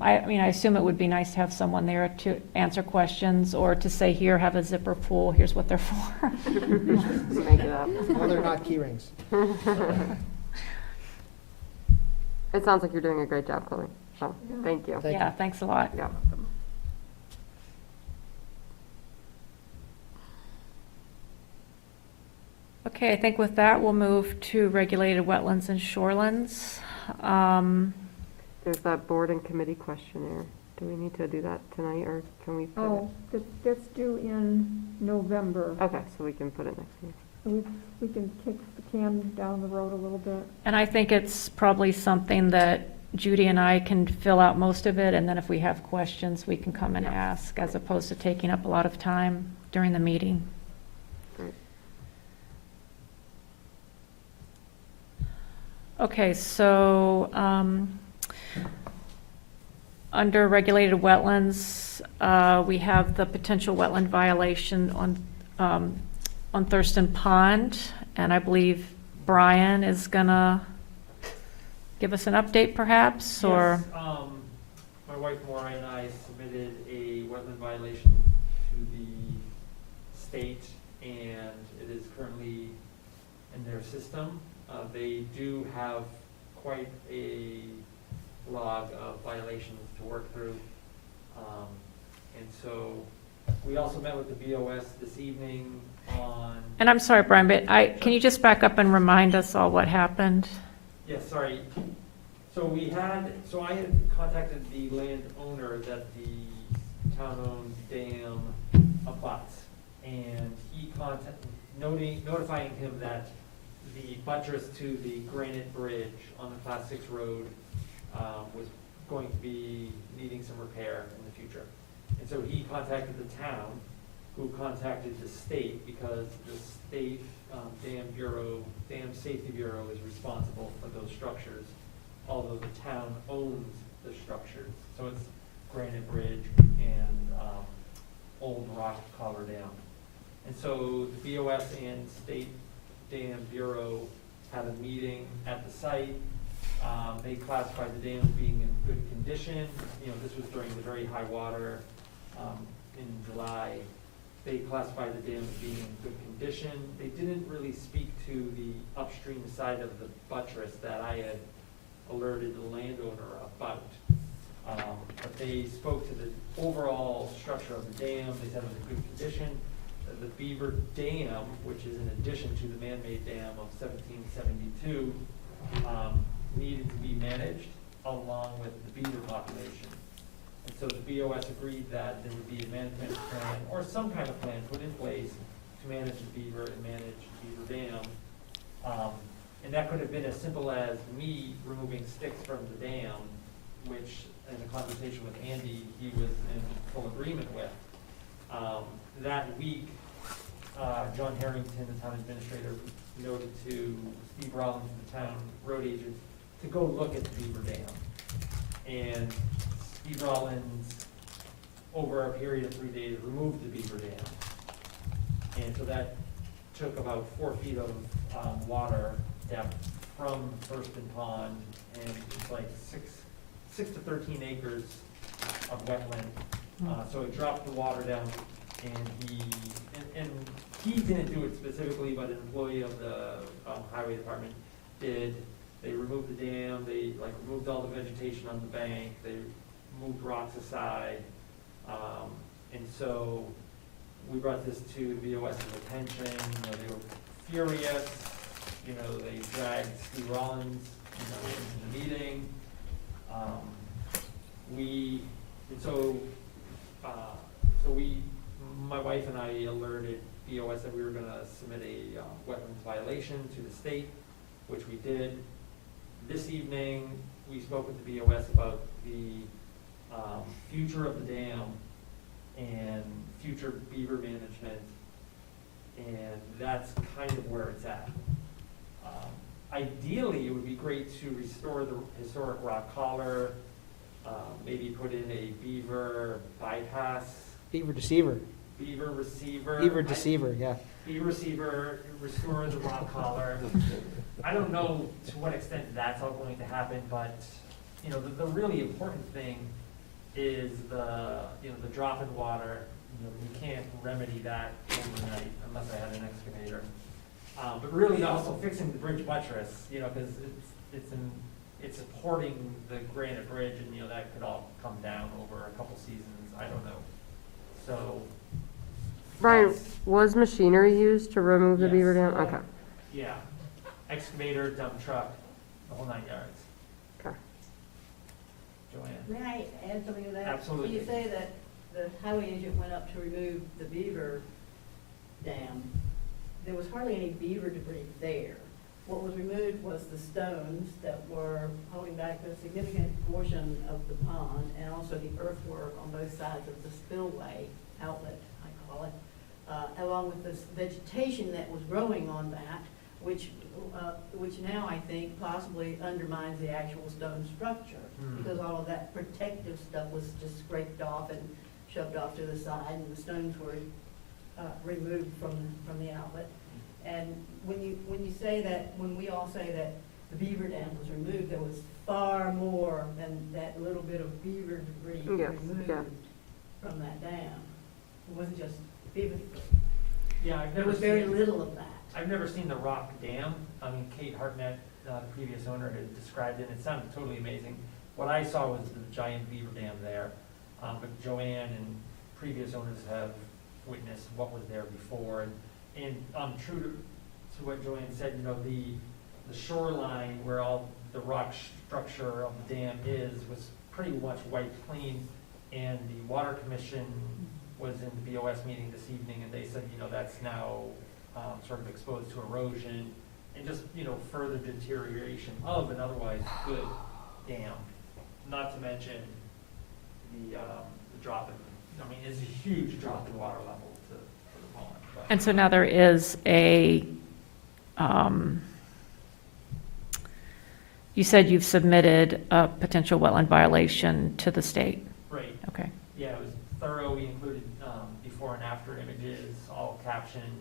I mean, I assume it would be nice to have someone there to answer questions, or to say, here, have a zipper pool, here's what they're for. Make it up. Well, they're not key rings. It sounds like you're doing a great job, Chloe, so, thank you. Thank you. Yeah, thanks a lot. Yeah. Okay, I think with that, we'll move to regulated wetlands and shorelands. There's that board and committee questionnaire. Do we need to do that tonight, or can we put it? Oh, that's due in November. Okay, so we can put it next week. We can kick the can down the road a little bit. And I think it's probably something that Judy and I can fill out most of it, and then if we have questions, we can come and ask, as opposed to taking up a lot of time during the meeting. Great. Okay, so, under regulated wetlands, we have the potential wetland violation on Thurston Pond, and I believe Brian is gonna give us an update perhaps, or? Yes, my wife Maura and I submitted a wetland violation to the state, and it is currently in their system. They do have quite a log of violations to work through. And so, we also met with the BOS this evening on. And I'm sorry, Brian, but can you just back up and remind us all what happened? Yes, sorry. So I had contacted the landowner that the town-owned dam abuts, and he notifying him that the buttress to the granite bridge on the Class 6 road was going to be needing some repair in the future. And so he contacted the town, who contacted the state, because the state Dam Safety Bureau is responsible for those structures, although the town owns the structures. So it's Granite Bridge and Old Rock Collar Dam. And so the BOS and State Dam Bureau had a meeting at the site. They classified the dam as being in good condition. You know, this was during the very high water in July. They classified the dam as being in good condition. They didn't really speak to the upstream side of the buttress that I had alerted the landowner about. But they spoke to the overall structure of the dam. They said it was in good condition. The Beaver Dam, which is in addition to the man-made dam of 1772, needed to be managed along with the beaver population. And so the BOS agreed that there would be a management plan or some kind of plan put in place to manage the beaver and manage Beaver Dam. And that could have been as simple as me removing sticks from the dam, which in a conversation with Andy, he was in full agreement with. That week, John Harrington, the town administrator, noted to Steve Rollins, the town road agent, to go look at the Beaver Dam. And Steve Rollins, over a period of 3 days, removed the Beaver Dam. And so that took about 4 feet of water depth from Thurston Pond, and it's like 6 to 13 acres of wetland. So it dropped the water down, and he didn't do it specifically, but an employee of the highway department did. They removed the dam, they removed all the vegetation on the bank, they moved rocks aside, And so we brought this to VOS's attention, they were furious, they dragged Steve Rollins, into the meeting. My wife and I alerted VOS that we were gonna submit a wetlands violation to the state, which we did. This evening, we spoke with the VOS about the future of the dam and future beaver management, and that's kind of where it's at. Ideally, it would be great to restore the historic rock collar, maybe put in a beaver bypass, Beaver deceiver, beaver receiver. beaver deceiver, yeah. Beaver receiver, restore the rock collar. I don't know to what extent that's all going to happen, but, the really important thing is the drop in water. You can't remedy that overnight unless I had an excavator. But really also fixing the bridge buttress, because it's supporting the granite bridge, and, that could all come down over a couple seasons, I don't know. So. Brian, that's- was machinery used to remove the Yes. beaver dam? Okay. Yeah, excavator, dump truck, the whole 9 yards. Okay. Joanne? May I add something to that? Absolutely. You say that the highway agent went up to remove the beaver dam. There was hardly any beaver debris there. What was removed was the stones that were holding back a significant portion of the pond, and also the earthwork on both sides of the spillway outlet, I call it, along with this vegetation that was growing on that, which now I think possibly undermines the actual stone structure, because all of that protective stuff was just scraped off and shoved off to the side, and the stones were removed from the outlet. And when you say that, when we all say that the beaver dam was removed, there was far more than that little bit of beaver debris Yes, removed yeah. from that dam. It wasn't just beaver debris. Yeah, I've There never was very seen, little of that. I've never seen the rock dam. I mean, Kate Hartnett, the previous owner, had described it, and it sounded totally amazing. What I saw was the giant beaver dam there, but Joanne and previous owners have witnessed what was there before, and true to what Joanne said, the shoreline where all the rock structure of the dam was pretty much wiped clean, and the Water Commission was in the BOS meeting this evening, and they said, that's now sort of exposed to erosion and just, further deterioration of an otherwise good dam. Not to mention the drop in, it's a huge drop in water level to the pond. But And so now there is you said you've submitted a potential wetland violation to the state. Right, Okay. yeah, it was thorough. We included before and after images, all captioned,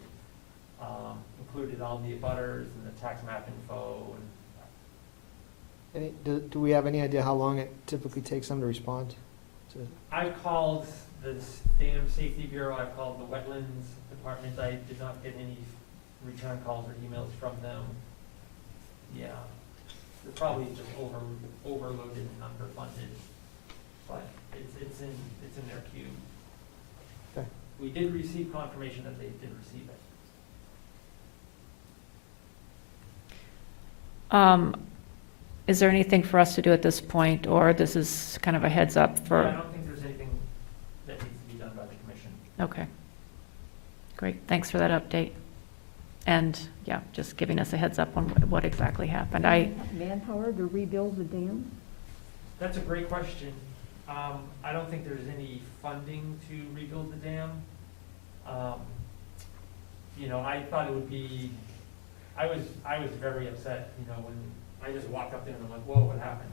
included all the abutters and the tax map info. And Do we have any idea how long it typically takes them to respond? I've called the Dam Safety Bureau, I've called the Wetlands Department. I did not get any return calls or emails from them. Yeah, they're probably just overloaded and underfunded, but it's in their queue. Okay. We did receive confirmation that they did receive it. Is there anything for us to do at this point, or this is kind of a heads up Yeah, I for? don't think there's anything that needs to be done by the commission. Okay. Great, thanks for that update. And, yeah, just giving us a heads up on what exactly happened. Manpower to rebuild the dam? That's a great question. I don't think there's any funding to rebuild the dam. I thought it would be, I was very upset, when I just walked up there and I'm like, whoa, what happened?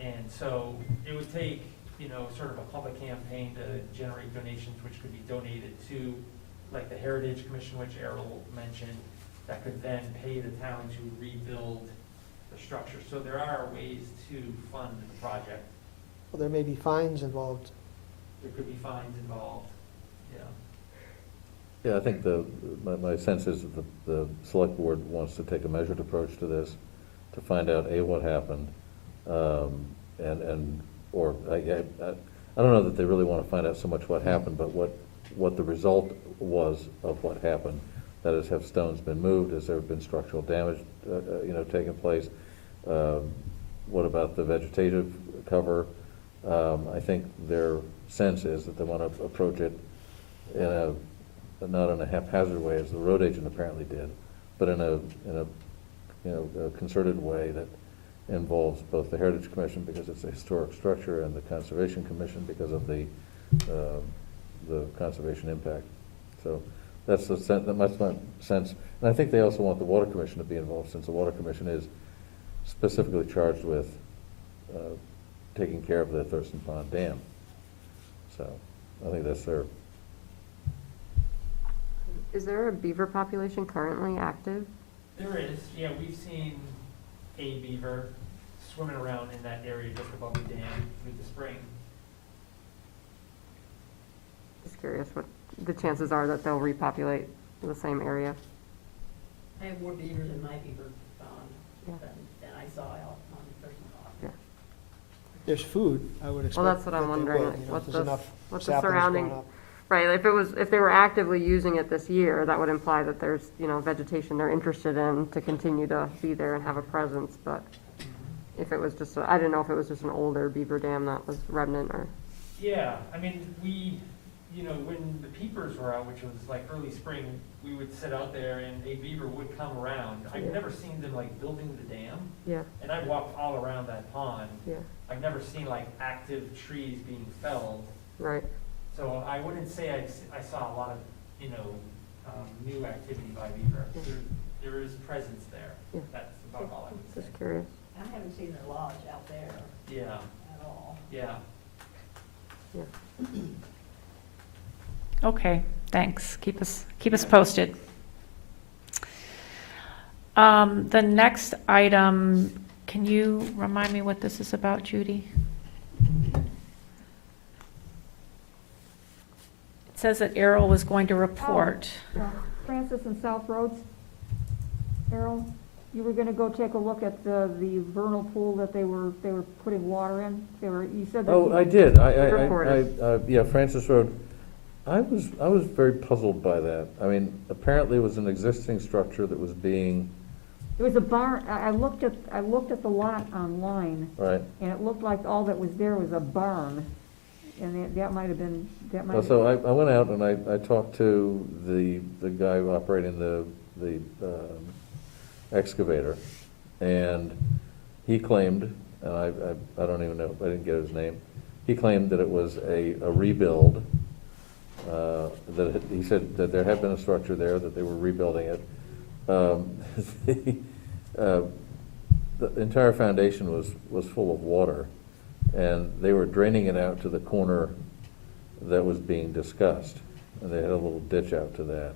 And so it would take, sort of a public campaign to generate donations, which could be donated to, like the Heritage Commission, which Errol mentioned, that could then pay the town to rebuild the structure. So there are ways to fund the project. Well, there may be fines involved. There could be fines involved, yeah. Yeah, I think my sense is that the select board wants to take a measured approach to this, to find out, A, what happened, or I I don't know that they really want to find out so much what happened, but what the result was of what happened. That is, have stones been moved? Has there been structural damage, taken place? What about the vegetative cover? I think their sense is that they want to approach it not in a haphazard way, as the road agent apparently did, but in a concerted way that involves both the Heritage Commission, because it's a historic structure, and the Conservation Commission because of the conservation impact. So that's my sense. And I think they also want the Water Commission to be involved, since the Water Commission is specifically charged with taking care of the Thurston Pond Dam. So I think that's their. Is there a beaver population currently active? There is, yeah, we've seen a beaver swimming around in that area just above the dam through the spring. Just curious what the chances are that they'll repopulate the same area. I have more beavers in my beaver pond Yeah. than I saw out on Thurston Pond. Yeah. There's food, I would expect. Well, that's what I'm that they wondering, would, like, you know, what's if there's the- enough what's the saplings surrounding- going up. Right, if they were actively using it this year, that would imply that there's, vegetation they're interested in to continue to be there and have a presence, but if it was just, I didn't know if it was just an older beaver dam that was remnant or. Yeah, I mean, when the peepers were out, which was like early spring, we would sit out there and a beaver would come around. I've Yeah. never seen them like building the dam, Yeah, and I walked all around that pond. yeah, I've never seen like active trees being felled. right. So I wouldn't say I saw a lot of, new activity by beaver. Yeah. There is presence there. Yeah. That's about all I would say. Just curious. I haven't seen their lodge out there Yeah, at all. yeah. Okay, thanks. Keep us posted. The next item, can you remind me what this is about, Judy? It says that Errol was going to report. Francis and South Roads, Errol, you were gonna go take a look at the vernal pool that they were putting water in? You said that. Oh, I did. Reported. Yeah, Francis Road. I was very puzzled by that. I mean, apparently it was an existing structure that was being, It was a barn, I looked at the lot online, right? and it looked like all that was there was a barn. And that might have been, So I went out and I talked to the guy operating the excavator, and he claimed, and I don't even know, I didn't get his name, he claimed that it was a rebuild, he said that there had been a structure there, that they were rebuilding it. The entire foundation was full of water, and they were draining it out to the corner that was being discussed, and they had a little ditch out to that.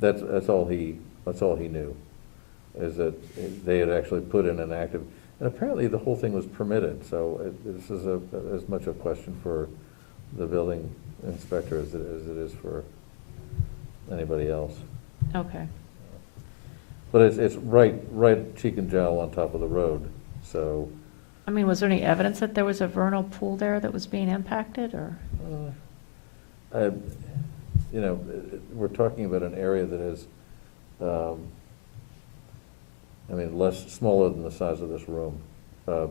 That's all he knew, is that they had actually put in an active, and apparently the whole thing was permitted, so this is as much a question for the building inspector as it is for anybody else. Okay. But it's right cheek and jowl on top of the road, so. I mean, was there any evidence that there was a vernal pool there that was being impacted, or? We're talking about an area that is, smaller than the size of this room. If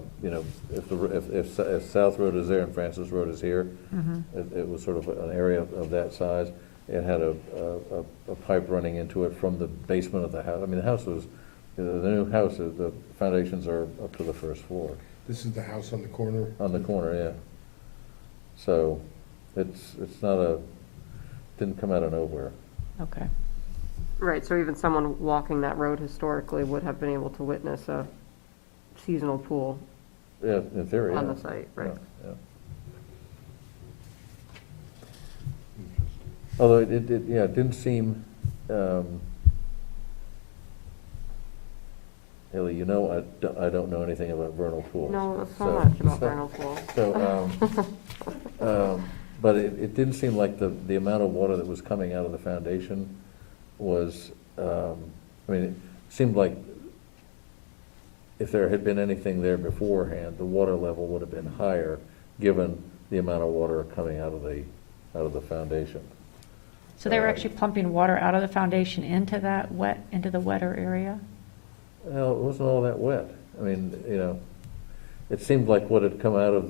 South Road is there and Francis Road is here, it was sort of an area of that size. It had a pipe running into it from the basement of the house. I mean, the house was, the new house, the foundations are up to the first floor. This is the house on the corner? On the corner, yeah. So, it's didn't come out of nowhere. Okay. Right, so even someone walking that road historically would have been able to witness a seasonal pool Yeah, in theory, yeah. on the site, right? Yeah, yeah. Although it didn't seem, Haley, I don't know anything about vernal pools. No, so much about vernal pools. So, but it didn't seem like the amount of water that was coming out of the foundation was, it seemed like if there had been anything there beforehand, the water level would have been higher, given the amount of water coming out of the foundation. So they were actually pumping water out of the foundation into the wetter area? Well, it wasn't all that wet. I mean, it seemed like what had come out of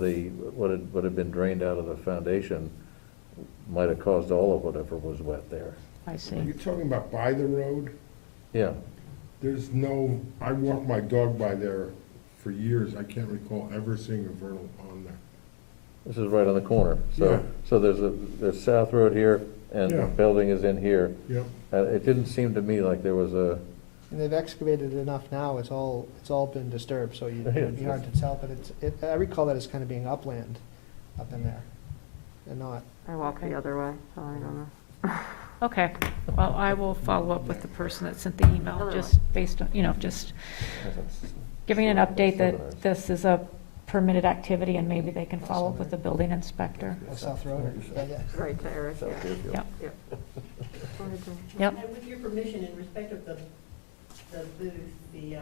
what had been drained out of the foundation might have caused all of whatever was wet there. I see. Are you talking about by the road? Yeah, I walked my dog by there for years. I can't recall ever seeing a vernal pond there. this is right on the corner. Yeah. So there's South Road here, and the Yeah. building is in here. Yep. It didn't seem to me like there was a, And they've excavated enough now, it's all been disturbed, so it'd be hard to tell, but I recall that it's kind of being upland up in there, and not. I walk the other way, so I don't know. Okay, well, I will follow up with the person that sent the email, just based on, just giving an update that this is a permitted activity, and maybe they can follow up with the building inspector. South Road, yeah. Right to Eric, South yeah. Deerfield. Yep. Yep. Yep. And with your permission, in respect of the booth, the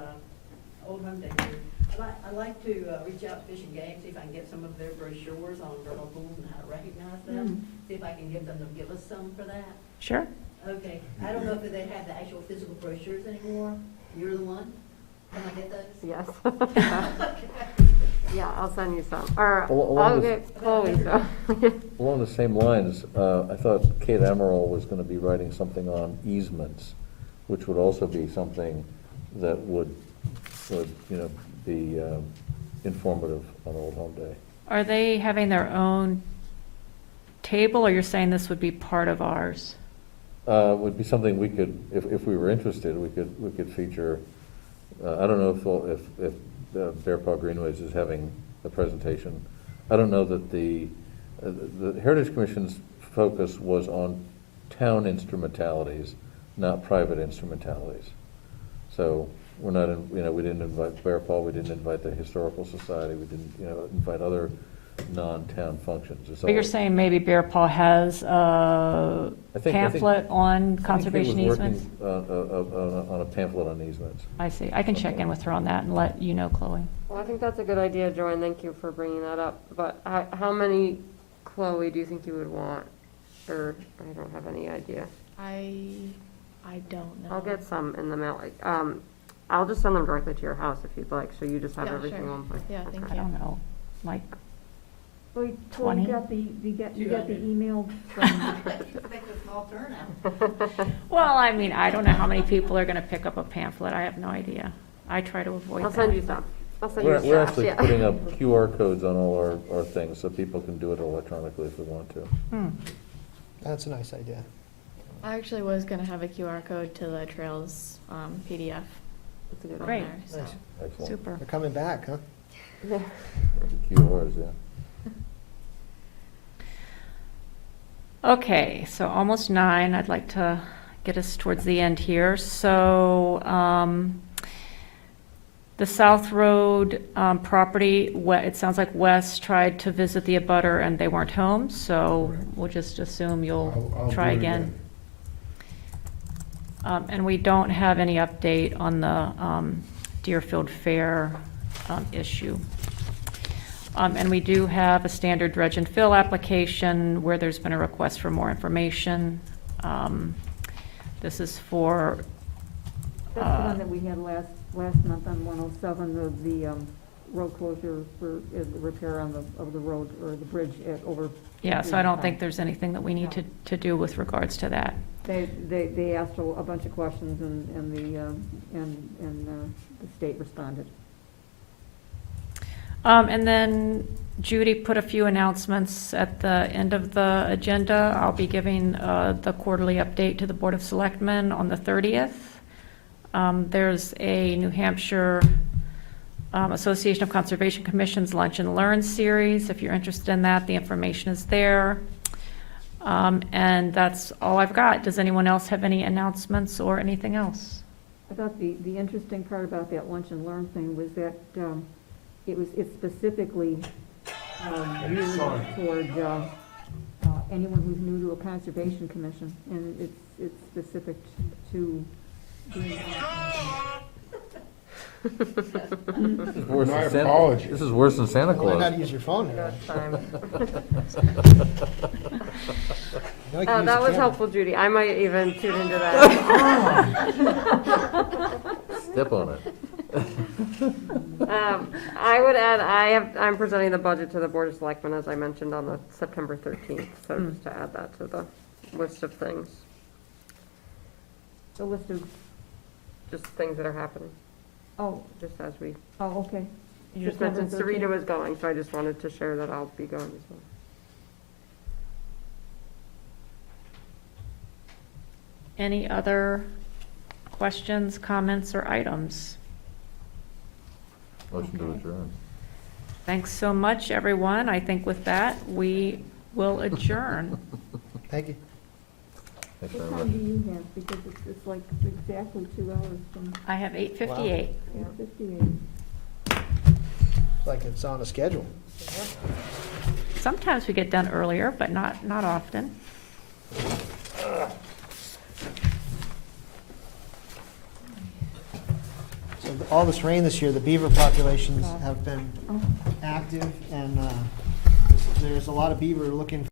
Old Home Day booth, I'd like to reach out to Fish and Game, see if I can get some of their brochures on vernal pools and how to recognize them, see if I can get them to give us some for that. Sure. Okay, I don't know if they have the actual physical brochures anymore. You're the one? Can I get those? Yes. Yeah, I'll send you some, or Along I'll with- get Chloe some. Along the same lines, I thought Kate Emerald was gonna be writing something on easements, which would also be something that would be informative on Old Home Day. Are they having their own table, or you're saying this would be part of ours? Would be something we could, if we were interested, we could feature. I don't know if Bear Paw Greenways is having a presentation. I don't know that the Heritage Commission's focus was on town instrumentalities, not private instrumentalities. So we're not, we didn't invite Bear Paw, we didn't invite the Historical Society, we didn't, invite other non-town functions. It's But you're all- saying maybe Bear Paw has a I think- pamphlet on conservation I think easements? he was working on a pamphlet on easements. I see. I can check in with her on that and let you know, Chloe. Well, I think that's a good idea, Joy, and thank you for bringing that up. But how many, Chloe, do you think you would want? Or, I don't have any idea. I don't know. I'll get some in the mail. I'll just send them directly to your house if you'd like, so you just have Yeah, everything sure. on place. Yeah, thank I don't know, like, Well, you 20? got the email from, Expect a small turnout. well, I mean, I don't know how many people are gonna pick up a pamphlet. I have no idea. I try to avoid that. I'll send you some. I'll send you We're a stash, actually yeah. putting up QR codes on all our things, so people can do it electronically if we want to. Hmm. That's a nice idea. I actually was gonna have a QR code to the Trails PDF. That's a good on Great. there, so. Nice. Excellent. Super. They're coming back, huh? idea. QRs, yeah. Okay, so almost 9. I'd like to get us towards the end here. So, the South Road property, it sounds like Wes tried to visit the abutter and they weren't home, so we'll just assume you'll I'll try do it again. And we don't have any update on the Deerfield Fair issue. And we do have a standard dredge and fill application where there's been a request for more information. This is for, that's the one that we had last month on 107, the road closure for the repair of the road, or the bridge over. yeah, so I don't think there's anything that we need to do with regards to that. They asked a bunch of questions, and the state responded. And then Judy put a few announcements at the end of the agenda. I'll be giving the quarterly update to the Board of Selectmen on the 30th. There's a New Hampshire Association of Conservation Commissions Lunch and Learn series. If you're interested in that, the information is there. And that's all I've got. Does anyone else have any announcements or anything else? I thought the interesting part about that lunch and learn thing was that it's specifically geared toward anyone who's new to a conservation commission, and it's specific to being. Worse My than Santa- apologies. This is worse than Santa Learn how Claus. to use your phone now. Next time. Now I can use That the was camera. helpful, Judy. I might even tune into that. Step on it. I would add, I'm presenting the budget to the Board of Selectmen, as I mentioned, on the September 13th, so just to add that to the list of things. The list of just things that are happening, Oh, just as we, oh, okay. you just September mentioned Sarita 13th. was going, so I just wanted to share that I'll be going as well. Any other questions, comments, or items? Motion to adjourn. Thanks so much, everyone. I think with that, we will adjourn. Thank you. Thanks What very time much. do you have? Because it's like exactly 2 hours from I have 8:58. 8:58. It's like it's on a schedule. Sometimes we get done earlier, but not often. So all this rain this year, the beaver populations have been active, and there's a lot of beaver looking